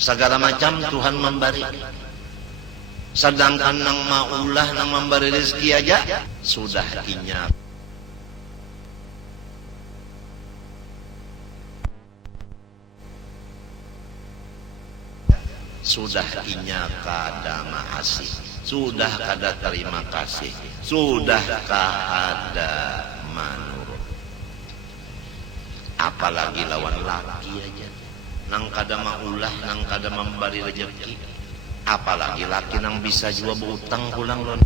Segala macam Tuhan memberi. Sedangkan nang maulah nang memberi rezeki aja sudah inyap. Sudah inya kada maasih, sudah kada terima kasih, sudah kada manurut. Apalagi lawan laki aja, nang kada maulah, nang kada memberi rezeki. Apalagi laki nang bisa juga berutang pulang lon.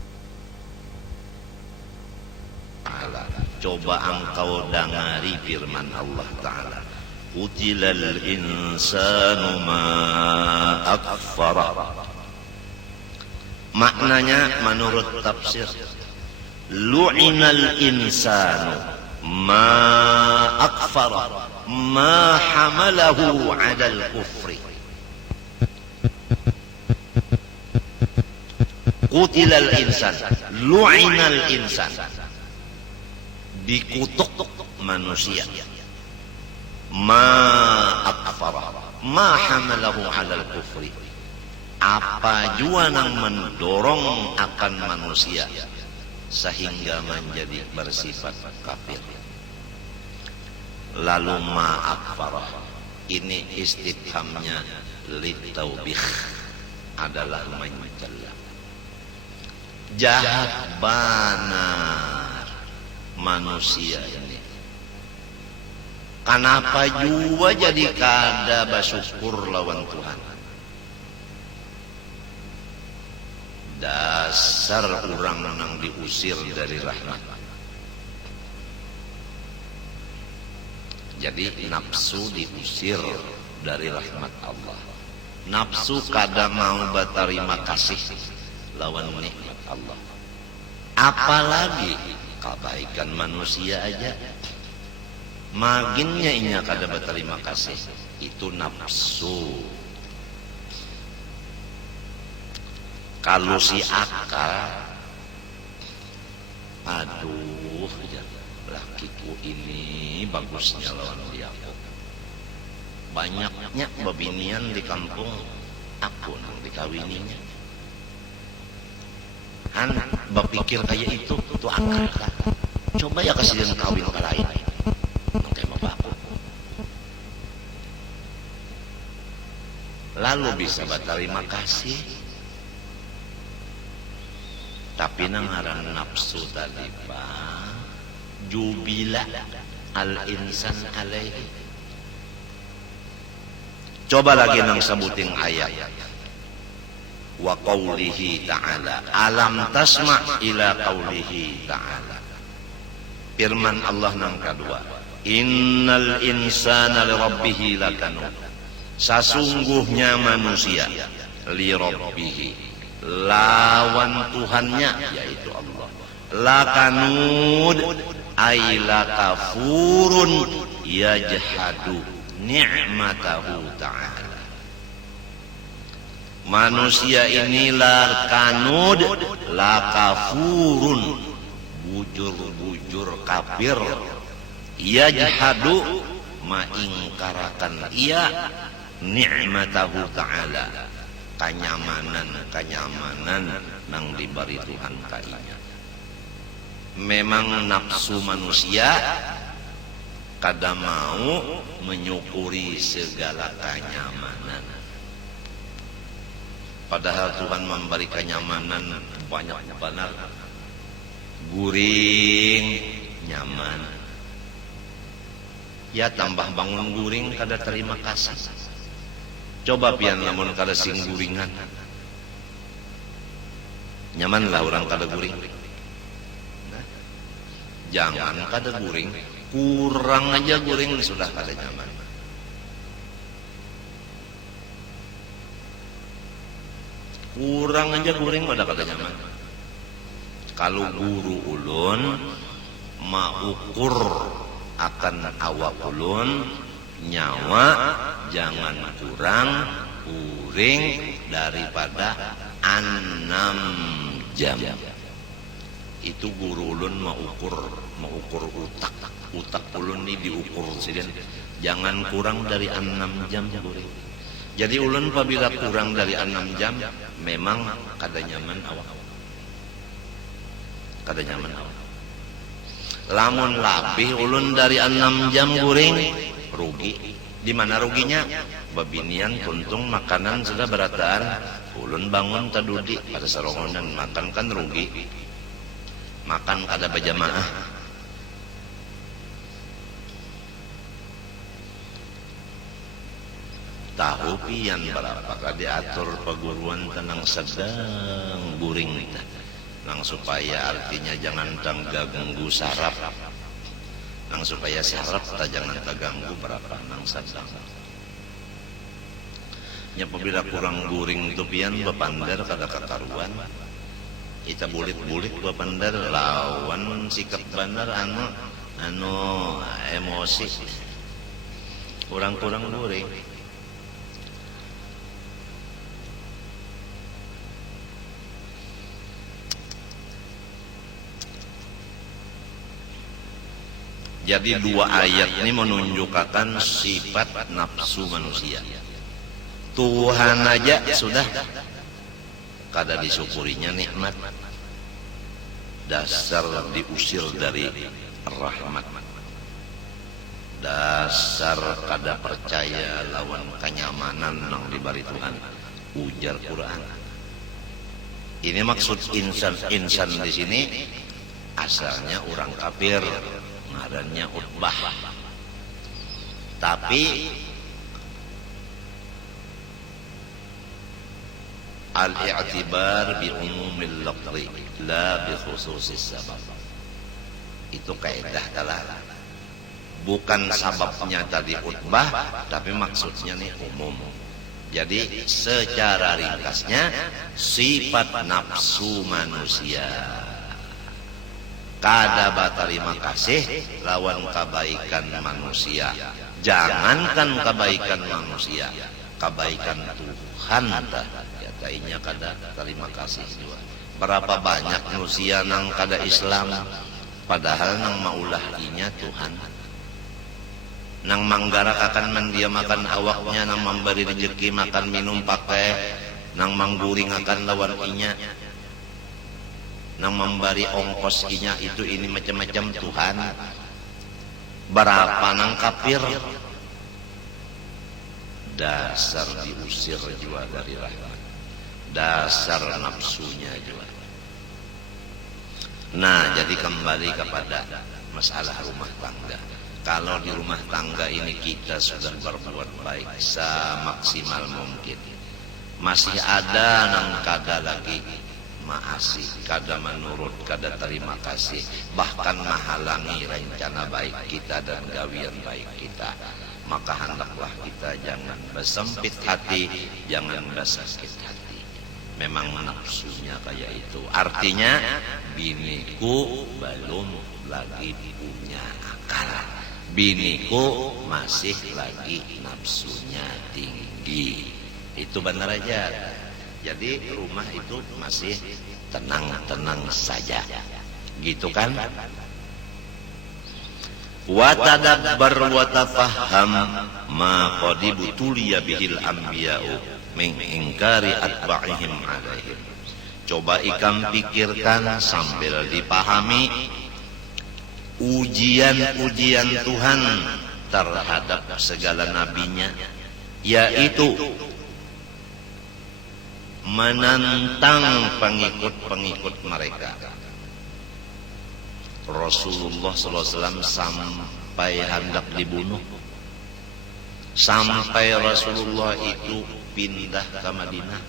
Coba engkau dengari firman Allah Ta'ala. Qutilal insanu ma akfara. Maknanya menurut tafsir, lu'inal insanu ma akfara ma hamalahu 'alal kufri. Qutilal insan, lu'inal insan, dikutuk manusia. Ma akfara ma hamalahu 'alal kufri. Apa jua nang mendorong akan manusia sehingga menjadi bersifat kafir. Lalu ma akfara, ini istifhamnya litaubih, adalah mencela. Jahat benar manusia ini. Kenapa juga jadi kada bersyukur lawan Tuhan? Dasar orang nang diusir dari rahmat. Jadi nafsu diusir dari rahmat Allah. Nafsu kada mau berterima kasih lawan nikmat Allah. Apalagi kebaikan manusia aja, maginnya inya kada berterima kasih. Itu nafsu. Kalau si akal, aduh, lakiku ini bagusnya lawan dia. Banyaknya babinian di kampung, aku nang dikawininya. Anak berpikir kayak itu, tuh akal kan. Coba ya kasihan kawin ke lain, kayak bapakku. Lalu bisa berterima kasih. Tapi nang ngaran nafsu tadi Pak, jubila al-insan alaihi. Coba lagi nang sebutin ayat. Wa qawlihi ta'ala, alam tasma' ila qawlihi ta'ala. Firman Allah nang kadua, innal insana lirabbih lakanud. Sesungguhnya manusia lirabbih, lawan Tuhannya yaitu Allah. Lakanud ay lakafurun yajhadu ni'matahu ta'ala. Manusia ini lakanud, lakafurun, bujur-bujur kafir, yajhadu maingkarakan ia ni'matahu ta'ala, kenyamanan nang diberi Tuhan kainya. Memang nafsu manusia kada mau menyukuri segala kenyamanan. Padahal Tuhan memberi kenyamanan banyak benar. Guring nyaman. Ya tambah bangun guring kada terima kasih. Coba pian lamun kada sing guringan. Nyaman lah orang kada guring. Jangan kada guring, kurang aja guring sudah kada nyaman. Kurang aja guring pada kada nyaman. Kalau guru ulun maukur akan awak ulun, nyawa jangan kurang guring daripada 6 jam. Itu guru ulun maukur utak ulun ni diukur siden, jangan kurang dari 6 jam guring. Jadi ulun apabila kurang dari 6 jam memang kada nyaman awak. Kada nyaman awak. Lamun labih ulun dari 6 jam guring, rugi. Di mana ruginya? Babinian kuntung makanan sudah berataan, ulun bangun tadudi pada sarongonan makan kan rugi. Makan kada berjamaah. Tahu pian berapa kali diatur peguruan tenang sedang guring nang supaya artinya jangan ganggu saraf, nang supaya saraf jangan terganggu berapa nang sedang. Nya apabila kurang guring itu pian bepandar kada kakaruan. Kita bulit-bulit bepandar lawan sikap benar anu emosi. Kurang-kurang guring. Jadi 2 ayat ini menunjukkan sifat nafsu manusia. Tuhan aja sudah kada disyukurinya nikmat, dasar diusir dari rahmat, dasar kada percaya lawan kenyamanan yang diberi Tuhan, ujar Quran. Ini maksud insan di sini asalnya orang kafir, ngarannya Utbah, tapi al-i'tibar bi umumil lafzi la bi khususis sabab. Itu kaidah kalah. Bukan sababnya tadi Utbah, tapi maksudnya nih umum. Jadi secara ringkasnya sifat nafsu manusia kada berterima kasih lawan kebaikan manusia. Jangankan kebaikan manusia, kebaikan Tuhan katanya kada terima kasih juga. Berapa banyak manusia nang kada Islam padahal nang maulah inya Tuhan, nang manggarak akan mendiamakan awaknya, nang memberi rezeki makan minum pakai, nang mangguring akan lawan inya, nang memberi ongkos inya itu ini macam-macam Tuhan. Berapa nang kafir dasar diusir juga dari rahmat, dasar nafsunya juga. Nah, jadi kembali kepada masalah rumah tangga. Kalau di rumah tangga ini kita sudah berbuat baik semaksimal mungkin, masih ada nang kada lagi maasih, kada menurut, kada terima kasih, bahkan menghalangi rencana baik kita dan gawian baik kita. Maka hendaklah kita jangan bersempit hati, jangan bersakit hati. Memang nafsunya kayak itu. Artinya biniku belum lagi punya akal, biniku masih lagi nafsunya tinggi. Itu benar aja. Jadi rumah itu masih tenang-tenang saja, gitu kan? Wa tadabbar wa tafahham ma qad butuliya bihil anbiya'u min ingkari atba'ihim alaihim. Coba ikam pikirkan sambil dipahami ujian-ujian Tuhan terhadap segala nabinya, yaitu menantang pengikut-pengikut mereka. Rasulullah SAW sampai hendak dibunuh, sampai Rasulullah itu pindah ke Madinah.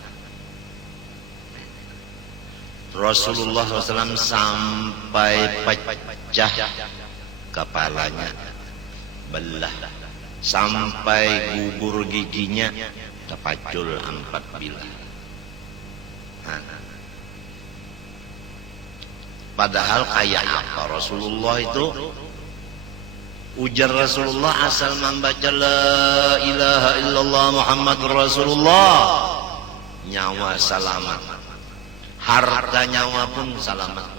Rasulullah SAW sampai pecah kepalanya, belah, sampai gugur giginya terpacul 4 bilah. Padahal kayak apa Rasulullah itu? Ujar Rasulullah asal membaca la ilaha illallah Muhammadur Rasulullah, nyawa selamat, harta nyawa pun selamat.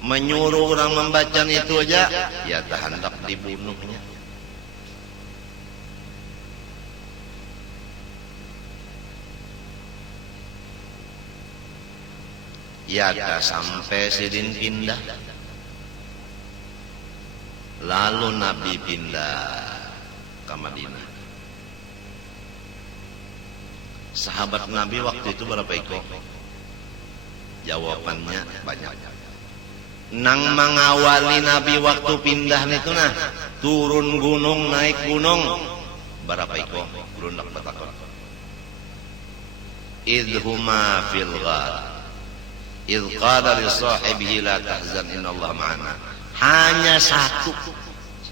Menyuruh orang membaca itu aja, ya tak hendak dibunuhnya. Ya tak sampai sidin pindah. Lalu Nabi pindah ke Madinah. Sahabat Nabi waktu itu berapa ekor? Jawabannya banyak. Nang mengawali Nabi waktu pindah itu nah, turun gunung, naik gunung, berapa ekor? Berundak betakon. Idhuma fil ghar. Idh qala li sahibihi la tahzan innallaha ma'ana. Hanya satu,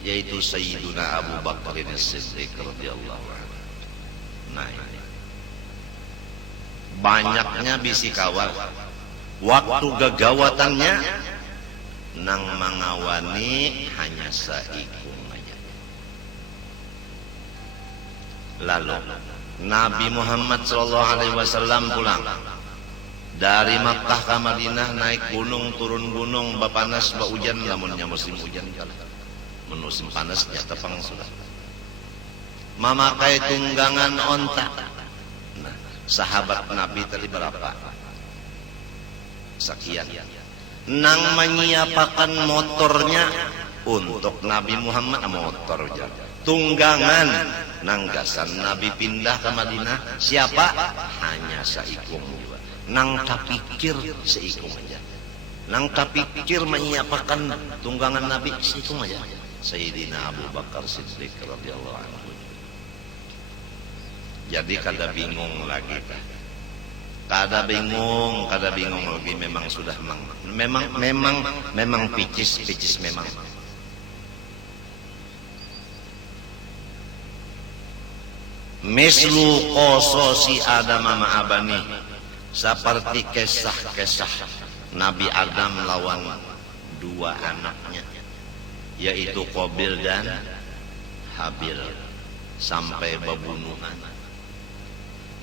yaitu Sayyiduna Abu Bakar As-Siddiq radhiyallahu anhu. Nah ini banyaknya bisi kawal, waktu gagawatannya nang mengawani hanya seikung aja. Lalu Nabi Muhammad SAW pulang dari Makkah ke Madinah, naik gunung, turun gunung, bapanas, hujan, lamunnya musim hujan kalah. Musim panas nyata pang sudah. Memakai tunggangan onta. Nah, sahabat Nabi tadi berapa? Sekian. Nang menyiapkan motornya untuk Nabi Muhammad, motor aja. Tunggangan nang gasan Nabi pindah ke Madinah, siapa? Hanya seikung juga. Nang tak pikir seikung aja. Nang tak pikir menyiapkan tunggangan Nabi seikung aja. Sayyidina Abu Bakar Siddiq radhiyallahu anhu. Jadi kada bingung lagi. Kada bingung lagi, memang sudah memang picis memang. Mislu qasosi Adam ma abani. Seperti kisah-kisah Nabi Adam lawan dua anaknya, yaitu Qabil dan Habil, sampai bebunuhan.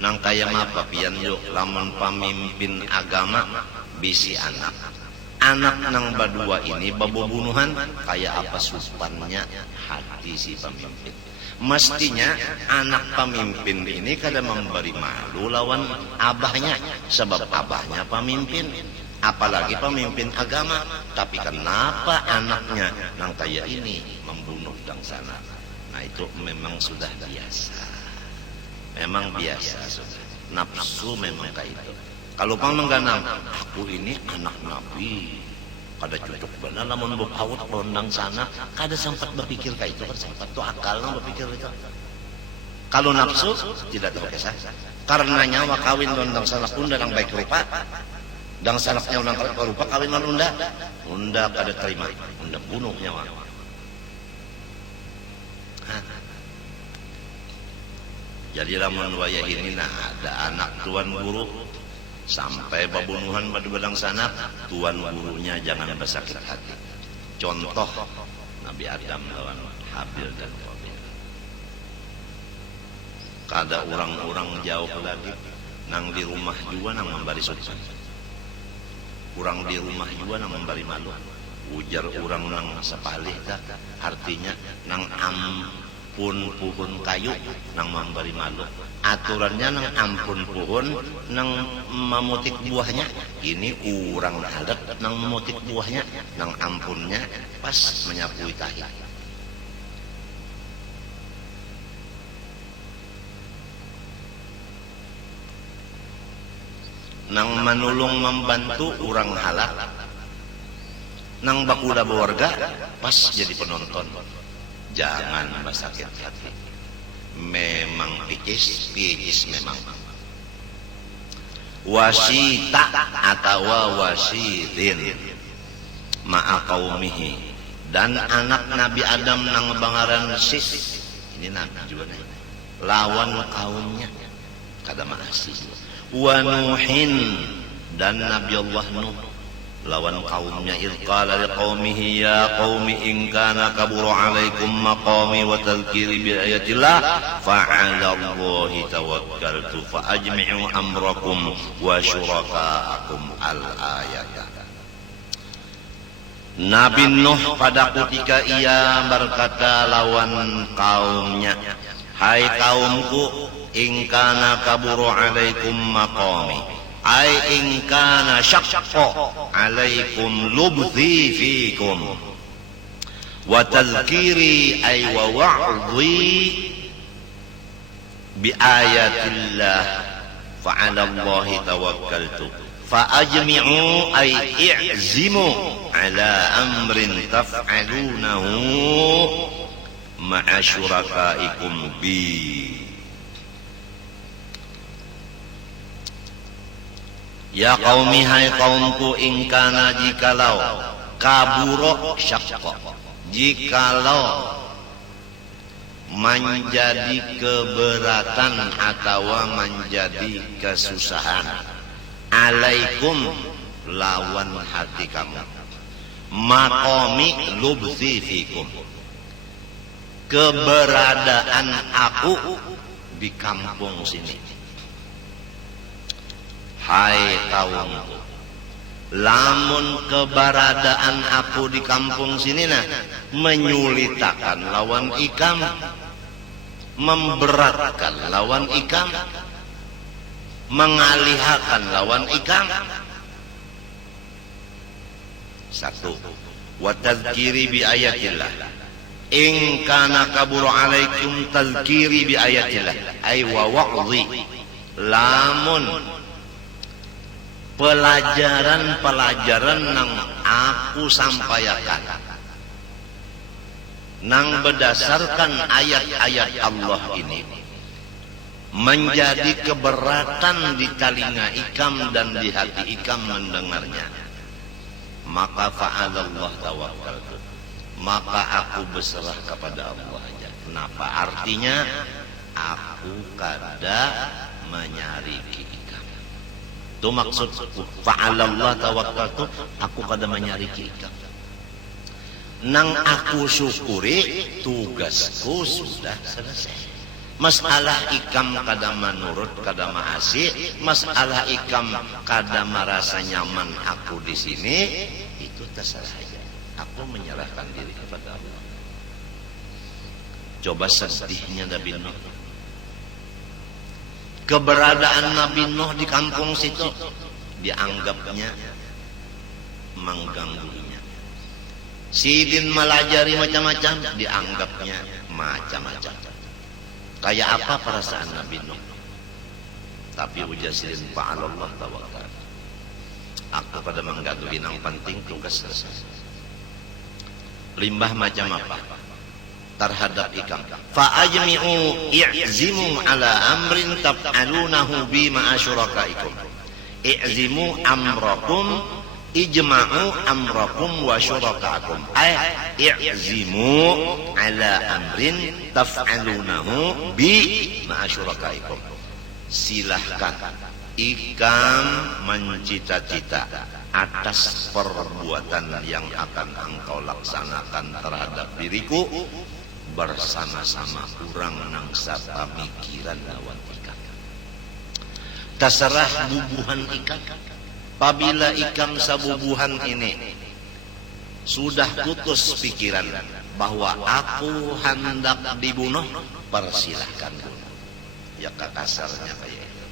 Nang kaya apa pian yuk lamun pamimpin agama bisi anak nang berdua ini bebunuhan, kayak apa supannya hati si pemimpin. Mestinya anak pemimpin ini kada memberi malu lawan abahnya, sebab abahnya pemimpin, apalagi pemimpin agama. Tapi kenapa anaknya nang kaya ini membunuh dang sana? Nah itu memang sudah biasa, memang biasa sudah. Nafsu memang kayak itu. Kalau pang mengganang, aku ini anak Nabi, kada cocok benar namun berpaut londang sana, kada sempat berpikir kayak itu, kan sempat tuh akal nang berpikir itu. Kalau nafsu tidak tahu kisah, karena nyawa kawin londang sana pun dalam baik rupa, Dan sanaknya unang rupa kawin man unda. Unda kada terima. Unda bunuh nyawa. Jadi lamun wayah ini ada anak tuan guru sampai pembunuhan pada bedang sanak, tuan gurunya jangan bersakit hati. Contoh Nabi Adam lawan Habil dan Qabil. Kada orang-orang jauh lagi nang di rumah juga nang memberi sukan. Kurang di rumah juga nang memberi malu. Ujar orang nang sepalih tak artinya nang ampun pohon kayu nang memberi malu. Aturannya nang ampun pohon nang memutik buahnya. Ini orang adat nang memutik buahnya, nang ampunnya pas menyapui tahi. Nang manulung membantu orang halak, nang bakuda berwarga pas jadi penonton. Jangan bersakit hati. Memang picis memang. Wasita atau wasidin ma'a qaumihi, dan anak Nabi Adam nang bangaran Sis. Ini Nabi juga nih. Lawan kaumnya kada maasi. Wa Nuhin, dan Nabi Allah Nuh lawan kaumnya. Idh qala liqaumihi ya qaumi in kana kabura alaikum maqami wa tadhkiri bi ayatillah fa 'ala Allahi tawakkaltu fa ajmi'u amrakum wa syurakaakum al-ayat. Nabi Nuh pada ketika ia berkata lawan kaumnya, hai kaumku, in kana kabura alaikum maqami, ai in kana syaqqa alaikum lubthi fikum wa tadhkiri ay wa wa'dhi bi ayatillah fa 'ala Allahi tawakkaltu fa ajmi'u ay i'zimu 'ala amrin taf'alunahu ma'a syurakaikum bi. Ya qaumi, hai kaumku, ingkana jikalau kaburo syaqqa, jikalau menjadi keberatan atau menjadi kesusahan, alaikum lawan hati kamu, maqami lubthi fikum, keberadaan aku di kampung sini. Hai kaumku, lamun keberadaan aku di kampung sini nah menyulitakan lawan ikam, memberatkan lawan ikam, mengalihakan lawan ikam. Satu, wa tadhkiri bi ayatillah, in kana kabura alaikum tadhkiri bi ayatillah ay wa wa'dhi, lamun pelajaran-pelajaran nang aku sampaikan nang berdasarkan ayat-ayat Allah ini menjadi keberatan di telinga ikam dan di hati ikam mendengarnya, maka fa'alallah tawakkaltu, maka aku berserah kepada Allah aja. Kenapa? Artinya aku kada menyariki ikam. Itu maksud fa'alallah tawakkaltu, aku kada menyariki ikam. Nang aku syukuri, tugasku sudah selesai. Masalah ikam kada menurut, kada maasi, masalah ikam kada merasa nyaman aku di sini, itu terserah saja. Aku menyerahkan diri kepada Allah. Coba sedihnya Nabi Nuh. Keberadaan Nabi Nuh di kampung situ dianggapnya mengganggunya. Sidin melajari macam-macam, dianggapnya macam-macam. Kayak apa perasaan Nabi Nuh? Tapi ujar Sidin, fa'alallah tawakkal, aku pada mengganggu yang penting tugas selesai. Limbah macam apa? Terhadap ikam. Fa'ajmi'u i'zimu ala amrin taf'alunahu bi ma'asyurakaikum. i'zimu amrakum, ijma'u amrakum wa syuraka'akum. I'zimu ala amrin taf'alunahu bi ma'asyurakaikum. Silahkan ikam mencita-cita atas perbuatan yang akan engkau laksanakan terhadap diriku bersama-sama kurang nangsa pamikiran lawan ikam. Terserah bubuhan ikam. Apabila ikam sabubuhan ini sudah putus pikiran bahwa aku hendak dibunuh, persilahkan bunuh. Ya kasarnya kayak itu.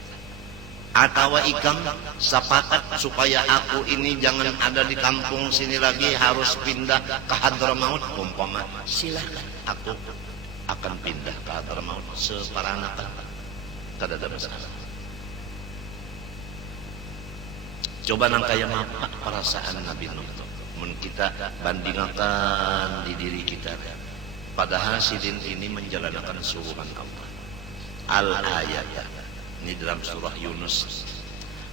Atau ikam sepakat supaya aku ini jangan ada di kampung sini lagi, harus pindah ke Hadramaut umpama, silahkan, aku akan pindah ke Hadramaut separanakan, tidak ada masalah. Coba nang kaya apa perasaan Nabi Nuh, mun kita bandingkan di diri kita, padahal sidin ini menjalankan suruhan Allah. Al-ayat ini dalam surah Yunus,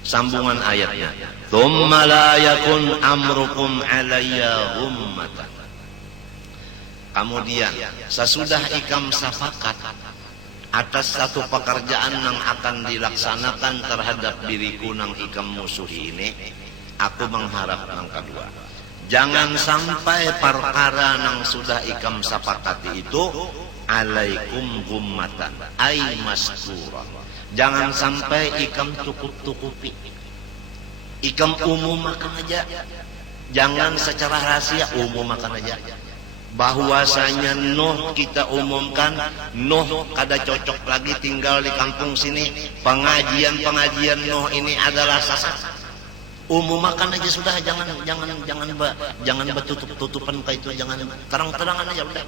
sambungan ayatnya, tsumma la yakun amrukum alayya ghummatan. Kemudian sesudah ikam sepakat atas satu pekerjaan yang akan dilaksanakan terhadap diriku nang ikam musuhi ini, aku mengharap yang kedua, jangan sampai perkara nang sudah ikam sepakati itu alaikum gummatan ay mastura. Jangan sampai ikam tukup-tukupi, ikam umumkan aja, jangan secara rahasia, umumkan aja bahwasanya Nuh kita umumkan, Nuh kada cocok lagi tinggal di kampung sini, pengajian Nuh ini adalah sesat. Umumkan aja sudah, jangan bertutup-tutupan kayak itu, jangan terang-terangan aja udah.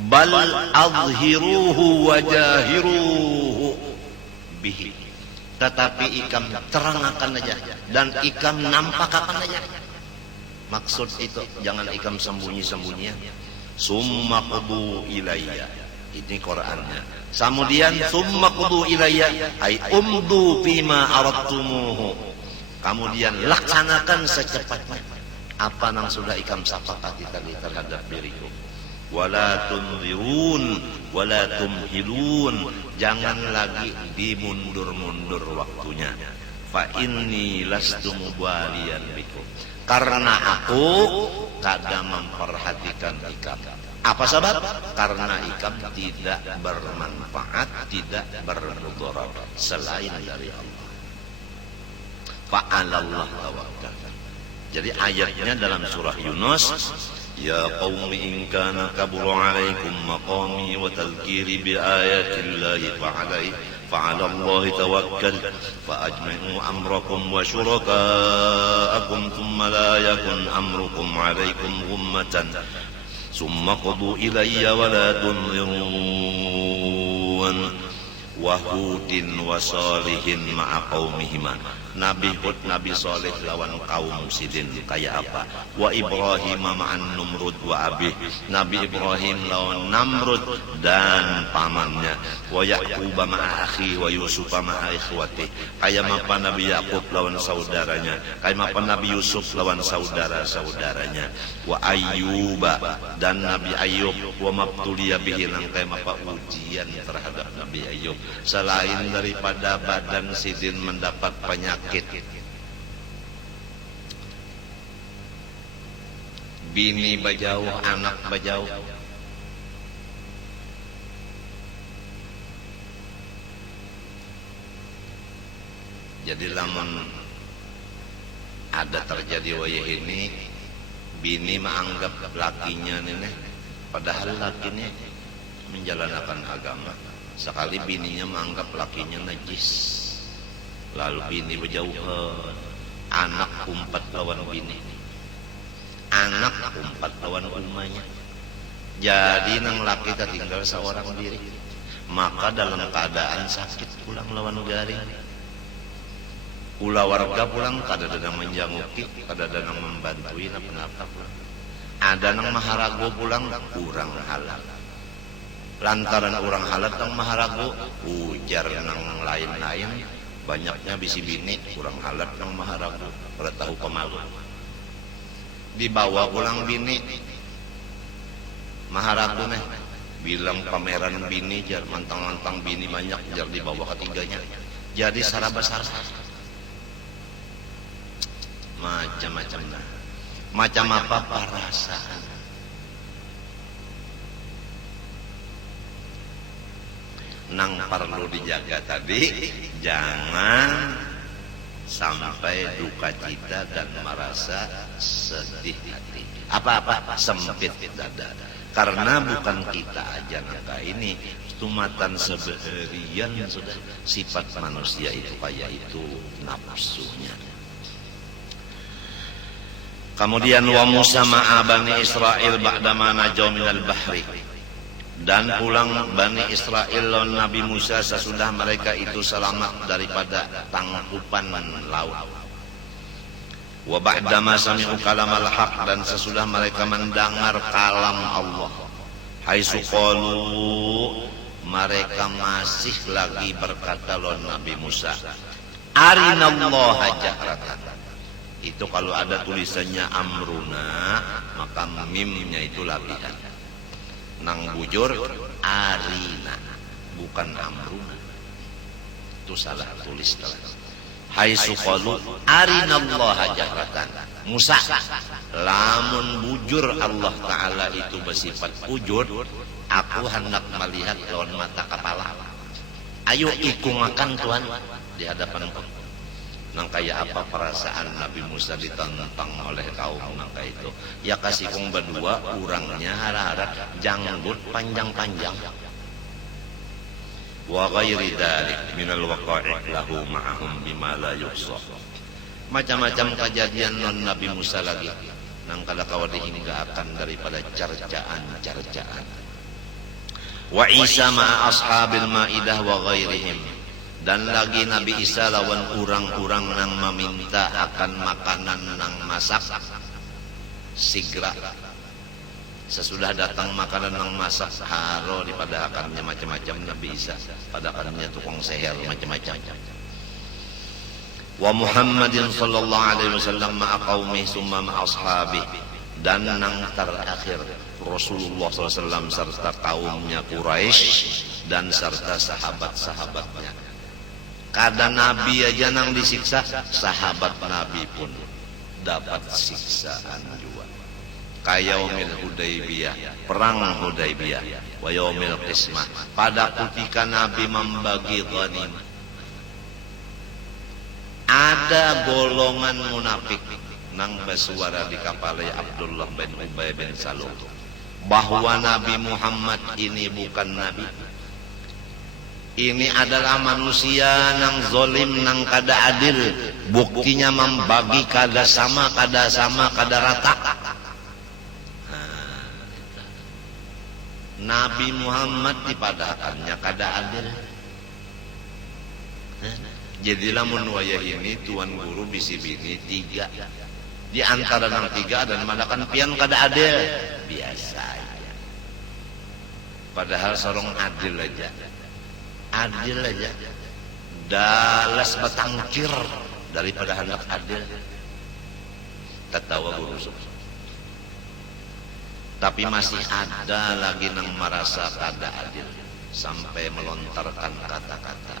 Bal adhiruhu wajahiruhu bihi, tetapi ikam terangkan aja dan ikam nampakkan aja. Maksud itu jangan ikam sembunyi-sembunyi. Summa qudu ilayya, ini Qur'annya. Kemudian summa qudu ilayya ay umdu fima aradtumuhu, kemudian laksanakan secepatnya apa yang sudah ikam sepakati tadi terhadap diriku. Wala tunzirun wala tumhilun, jangan lagi dimundur-mundur waktunya. Fa inni lastu mubaliyan bikum, karena aku kada memperhatikan ikam. Apa sebab? Karena ikam tidak bermanfaat, tidak bermudarat selain dari Allah. Fa'alallah tawakkal. Jadi ayatnya dalam surah Yunus, ya qaumi in kana kabura alaikum maqami wa tadhkiri bi ayatillahi fa'ala Allahi tawakkal fa'ajmi'u amrakum wa syuraka'akum thumma la yakun amrukum alaikum ghummatan thumma qudu ilayya wa la tunzirun. Wa Hudin wa Salihin ma'a qaumihima, Nabi Hud, Nabi Saleh lawan kaum Sidin kayak apa? Wa Ibrahim ma'an Numrud wa Abih, Nabi Ibrahim lawan Namrud dan pamannya. Wa Yaqub ma'a akhi wa Yusuf ma'a ikhwati, kayak apa Nabi Yaqub lawan saudaranya, kayak apa Nabi Yusuf lawan saudara-saudaranya. Wa Ayyub dan Nabi Ayyub, wa mabtuliya bihi, kayak apa ujian terhadap Nabi Ayyub, selain daripada badan Sidin mendapat penyakit, bini bajauh, anak bajauh. Jadi lamun ada terjadi wayah ini, bini menganggap lakinya nenek, padahal lakinya menjalankan agama. Sekali bininya menganggap lakinya najis, lalu bini berjauhan, anak umpat lawan bini, anak umpat lawan umahnya. Jadi nang laki tinggal seorang diri, maka dalam keadaan sakit pulang lawan garing, ulah warga pulang kada ada menjanguki, kada ada membantui apa pulang, ada nang maharago pulang kurang halal. lantaran orang halat nang maharagu ujar nang lain-lain banyaknya bisi bini kurang halat nang maharagu pada tahu pemalu dibawa pulang bini maharagu nih bilang pameran bini jar mantang-mantang bini banyak jar dibawa ketiganya jadi sarabasar macam-macam macam apa perasaan nang perlu dijaga tadi jangan sampai duka cita dan merasa sedih hati apa-apa sempit dada karena bukan kita aja nangka ini tumatan sebeharian sudah sifat manusia itu kayak itu nafsunya. Kemudian wa Musa ma'a Bani Israel ba'dama najaw minal bahri dan pulang Bani Israel lawan Nabi Musa sesudah mereka itu selamat daripada tangkupan laut. Wa ba'dama sami'u kalamal haq dan sesudah mereka mendengar kalam Allah. Haitsu qalu mereka masih lagi berkata lawan Nabi Musa, Arinallaha jahratan. Itu kalau ada tulisannya amruna maka mimnya itu labihan. Nang bujur arina bukan amruna itu salah tulis haitsu qalu arinallaha jahratan Musa lamun bujur Allah Ta'ala itu bersifat wujud aku hendak melihat lawan mata kepala ayo iku makan Tuhan di hadapanku nang kaya apa perasaan Nabi Musa ditantang oleh kaum nangka itu ya kasih kong berdua urangnya harap janggut panjang-panjang wa ghairi dzalik minal waqa'i lahu ma'ahum bima la yuhsa macam-macam kejadian non Nabi Musa lagi nang kada kawa dihinggakan daripada carcaan wa Isa ma'a ashabil maidah wa ghairihim dan lagi Nabi Isa lawan urang-urang nang meminta akan makanan nang masak sigra sesudah datang makanan nang masak haro daripada akannya macam-macam Nabi Isa pada akannya tukang seher macam-macam wa Muhammadin sallallahu alaihi wasallam ma'a qaumi summa ma'a ashabi dan nang terakhir Rasulullah SAW serta kaumnya Quraisy dan serta sahabat-sahabatnya. Kada Nabi aja nang disiksa, sahabat Nabi pun dapat siksaan juga. Kayaumil Hudaybiyah, perang Hudaybiyah, wa yaumil qismah. Pada ketika Nabi membagi ghanimah, ada golongan munafik nang bersuara di kapal Abdullah bin Ubay bin Salul bahwa Nabi Muhammad ini bukan Nabi. Ini adalah manusia nang zolim nang kada adil. Buktinya membagi kada sama, kada rata. Nabi Muhammad dipadakannya kada adil. Jadilah mun wayah ini tuan guru bisi bini 3. Di antara nang 3 dan madakan pian kada adil. Biasa aja. Padahal sorong adil aja. Adil aja dalas batangkir daripada hendak adil tertawa guru tapi masih ada lagi nang merasa kada adil sampai melontarkan kata-kata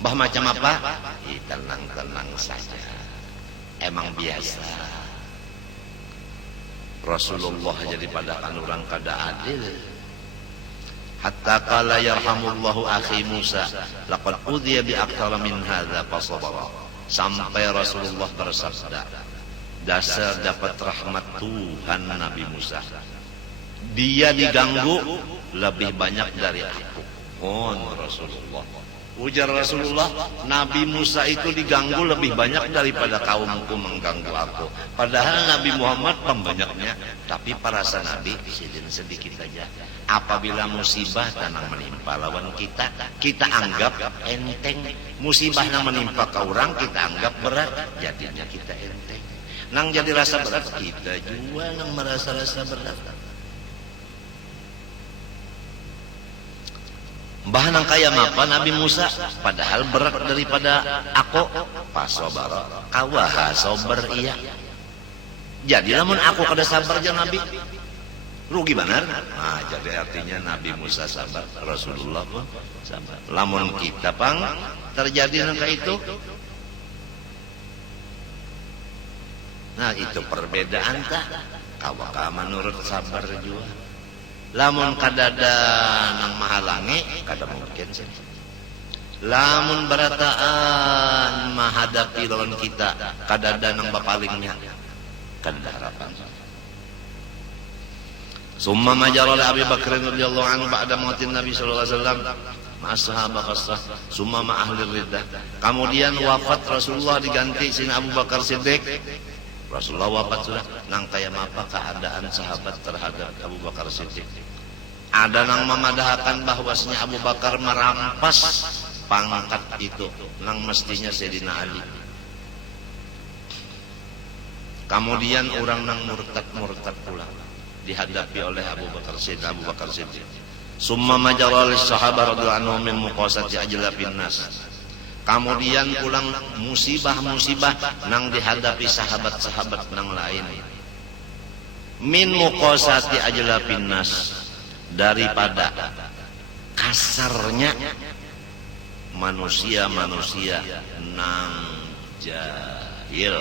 bah macam apa? Tenang-tenang saja emang biasa Rasulullah jadi padakan orang kada adil hatta qala yarhamullahu akhi Musa laqad udhiya bi aktsara min hadza fasabara sampai Rasulullah bersabda dasar dapat rahmat Tuhan Nabi Musa dia diganggu lebih banyak dari aku Rasulullah ujar Rasulullah Nabi Musa itu diganggu lebih banyak daripada kaumku mengganggu aku padahal Nabi Muhammad pembanyaknya tapi perasa Nabi sedikit saja apabila musibah tanang menimpa lawan kita anggap enteng musibah yang menimpa ke orang kita anggap berat jadinya kita enteng nang jadi rasa berat kita juga nang merasa rasa berat Bahan kaya apa Nabi Musa padahal berat daripada aku pasobar kawaha sober iya. Jadi lamun aku kada sabar aja Nabi rugi benar. Nah, jadi artinya Nabi Musa sabar, Rasulullah pun sabar. Lamun kita pang terjadi nangka itu. Nah, itu perbedaan tak? Kawaka menurut sabar juga. Lamun kadada nang mahalangi kada mungkin sih. Lamun berataan menghadapi lawan kita kadada nang bapalingnya kada harapan. Summa majara Abi Bakr radhiyallahu anhu ba'da mautin Nabi sallallahu alaihi wasallam ma'ashabat khassah summa ma ahli riddah. Kemudian wafat Rasulullah diganti sina Abu Bakar Siddiq. Rasulullah wafat sudah nang kaya apa keadaan sahabat terhadap Abu Bakar Siddiq. Ada nang memadahkan bahwasanya Abu Bakar merampas pangkat itu nang mestinya Sayyidina Ali. Kemudian orang nang murtad pula dihadapi oleh Abu Bakar Siddiq. Summa majara lis sahabat radhiyallahu anhum min muqasati ajlafin nas. Kemudian pulang musibah-musibah nang dihadapi sahabat-sahabat nang lain. Min muqasati ajlafin nas, daripada kasarnya manusia-manusia nang jahil.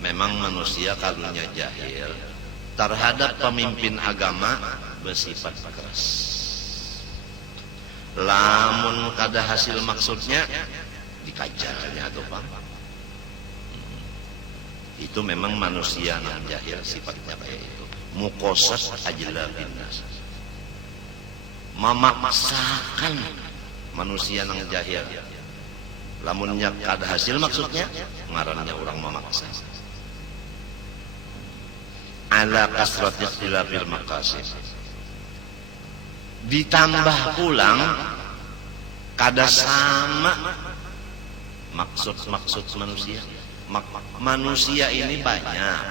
Memang manusia kalunya jahil terhadap pemimpin agama bersifat keras. Lamun kada hasil maksudnya dikajarnya tuh Pak. Itu memang manusia nang jahil sifatnya kayak itu. Muqasat ajlabin nas. Memaksakan manusia nang jahil. Lamunnya kada hasil maksudnya ngarannya orang memaksa. Ala kasrati ikhtilafil maqasid. Ditambah pulang kada sama maksud manusia. Manusia ini banyak.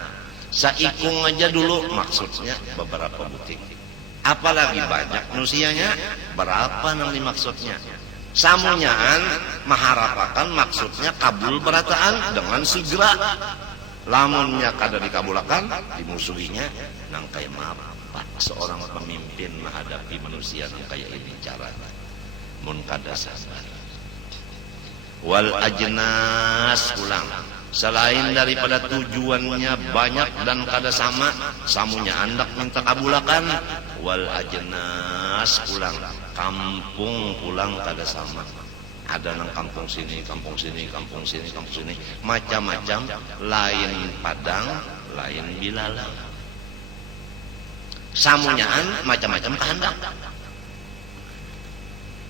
Saikung aja dulu maksudnya beberapa butik. Apalagi banyak manusianya berapa nanti maksudnya. Samunyaan maharapakan maksudnya kabul berataan dengan segera. Lamunnya kada dikabulakan dimusuhinya nang kaya apa seorang pemimpin menghadapi manusia nang kaya ini caranya mun kada sabar. Wal ajnas ulang selain daripada tujuannya banyak dan kada sama samunya andak minta kabulakan. Wal ajnas ulang kampung pulang kada sama. Ada nang kampung sini, macam-macam, lain Padang, lain Bilalang. Samunyaan macam-macam kehendak.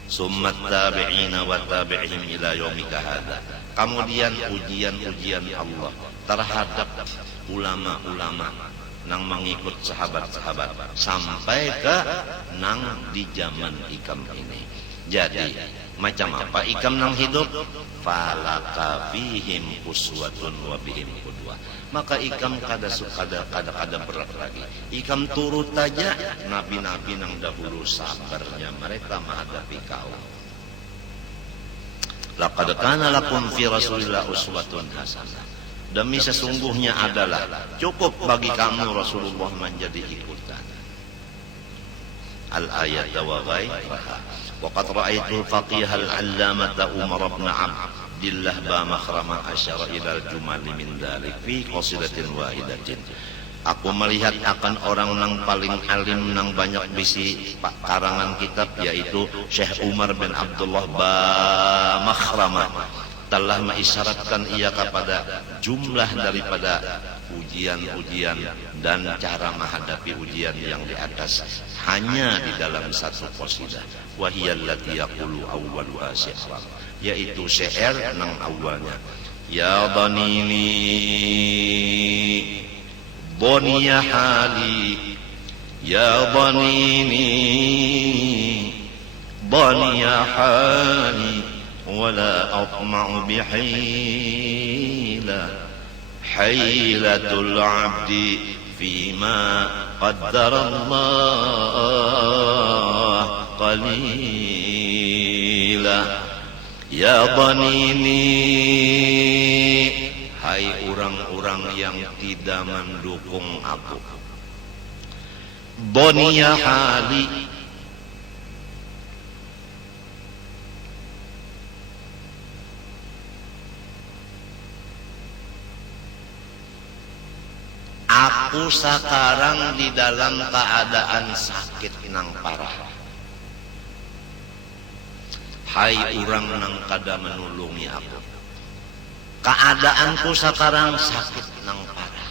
Summat tabi'ina wa tabi'ihim ila yaumika hadza. Kemudian ujian Allah terhadap ulama-ulama nang mengikut sahabat-sahabat sampai ke nang di zaman ikam ini. Jadi macam apa ikam nang hidup? Falaka fihim uswatun wa bihim qudwah. Maka ikam kada berat lagi. Ikam turut aja nabi-nabi nang dahulu sabarnya mereka menghadapi kau. Laqad kana lakum fi Rasulillah uswatun hasanah. Demi sesungguhnya adalah cukup bagi kamu Rasulullah menjadi ikutan. Al-ayat wa ghairaha. وقد رأيت الفقيه العلامة عمر بن عبد الله بامخرم أشار إلى الجمل من ذلك في قصيدة واحدة. Aku melihat akan orang nang paling alim nang banyak bisi karangan kitab yaitu Syekh Umar bin Abdullah Bamakhramah telah mengisyaratkan ia kepada jumlah daripada ujian-ujian dan cara menghadapi ujian yang di atas hanya di dalam satu qasidah wahiyallati yaqulu awwaluha syi'ran, yaitu syair nang awalnya ya dhanini dhaniya hali ya dhanini dhaniya hali wala atma'u bihila حيلة العبد فيما قدر الله قليلا يا ضنيني hai orang-orang yang tidak mendukung aku. Donia hali, aku sekarang di dalam keadaan sakit nang parah. Hai orang nang kada menulungi aku, keadaanku sekarang sakit nang parah.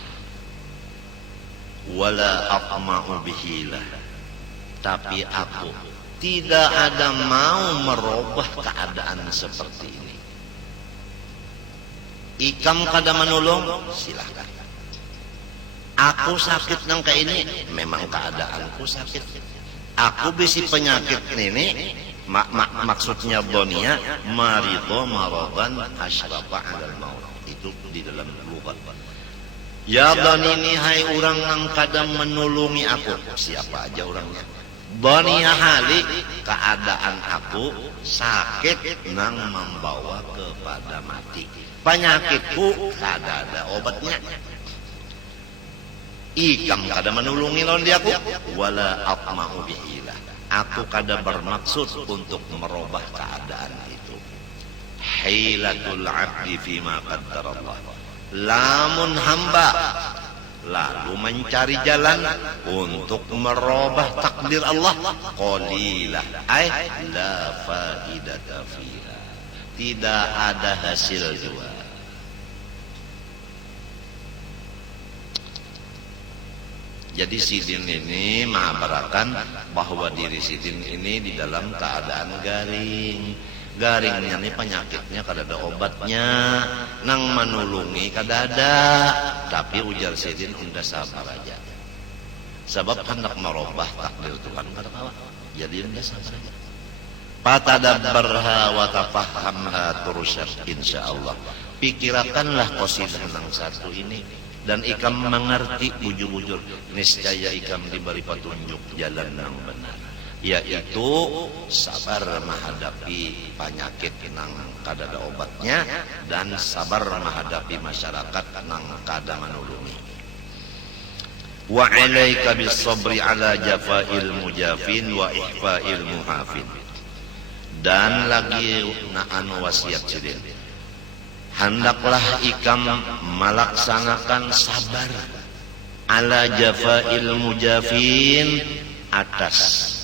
Wala aqma'u bihilah, tapi aku tidak ada mau merubah keadaan seperti ini. Ikam kada menolong, silahkan. Aku sakit nang kayak ini, memang keadaanku sakit. Aku bisi penyakit ini, maksudnya donia, marido maradan asyrafa alal maut. Itu di dalam lughat. Ya donini, hai orang yang kadang menolongi aku. Siapa aja orangnya? Donia hali, keadaan aku sakit nang membawa kepada mati. Penyakitku kada ada obatnya. Ikam kada menulungi lawan dia aku. Wala aqma'u bihilah, aku kada bermaksud untuk merubah keadaan itu. Hilatul abdi fima qaddarallah, lamun hamba lalu mencari jalan untuk merubah takdir Allah, qalilah ay la faidata fiha, tidak ada hasil juga. Jadi sidin ini mengabarkan bahwa diri sidin ini di dalam keadaan garing. Garingnya ini penyakitnya kada ada obatnya, nang menulungi kada ada. Tapi ujar sidin unda sabar aja. Sebab hendak merubah takdir Tuhan kada kawa. Jadi unda sabar aja. Patadabbarha wa tafahamha turusyad insyaallah. Pikirakanlah qasidah nang satu ini dan ikam mengerti bujur-bujur, niscaya ikam diberi petunjuk jalan yang benar, yaitu sabar menghadapi penyakit nang kada ada obatnya dan sabar menghadapi masyarakat nang kada menulungi. Wa 'alaika bis sabri 'ala jafa'il mujafin wa ihfa'il muhafin. Dan lagi anu wasiat sidin, hendaklah ikam melaksanakan sabar ala jafa'il mujafin, atas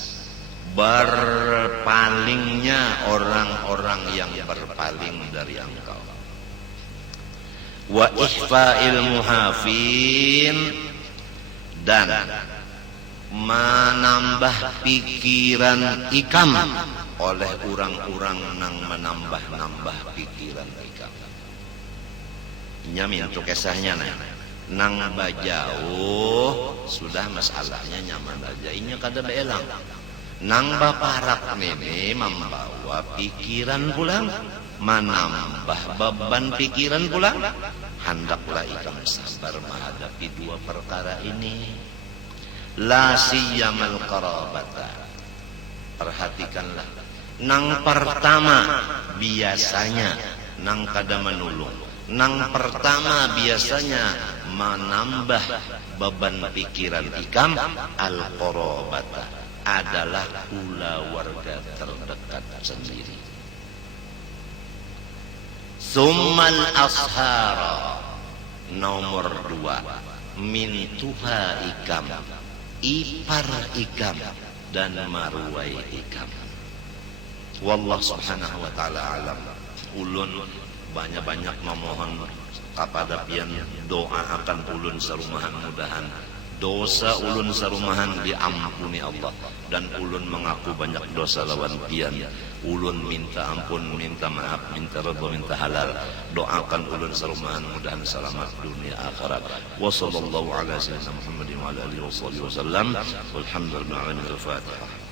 berpalingnya orang-orang yang berpaling dari engkau. Wa ihfa'il muhafin, dan menambah pikiran ikam oleh orang-orang nang menambah-nambah pikiran ikam. Nyamin untuk kisahnya nang bajauh sudah masalahnya nyaman aja, inya kada beelang. Nang baparak ini membawa pikiran pulang, menambah beban pikiran pulang. Hendaklah ikam sabar menghadapi dua perkara ini. La siyamal qarabata, perhatikanlah. Nang pertama biasanya nang kada menulung. Nang pertama biasanya menambah beban pikiran ikam, al-qarabata, adalah pula warga terdekat sendiri. Summal ashara, nomor dua, min tuha ikam, ipar ikam dan maruai ikam. Wallah subhanahu wa ta'ala alam. Ulun banyak-banyak memohon kepada pian doa akan ulun serumahan, mudahan dosa ulun serumahan diampuni Allah, dan ulun mengaku banyak dosa lawan pian. Ulun minta ampun, minta maaf, minta redha, minta halal. Doakan ulun serumahan mudahan selamat dunia akhirat. Wa sallallahu ala sayyidina Muhammadin wa ala alihi wasallam. Walhamdulillahi rabbil alamin. Al-Fatihah.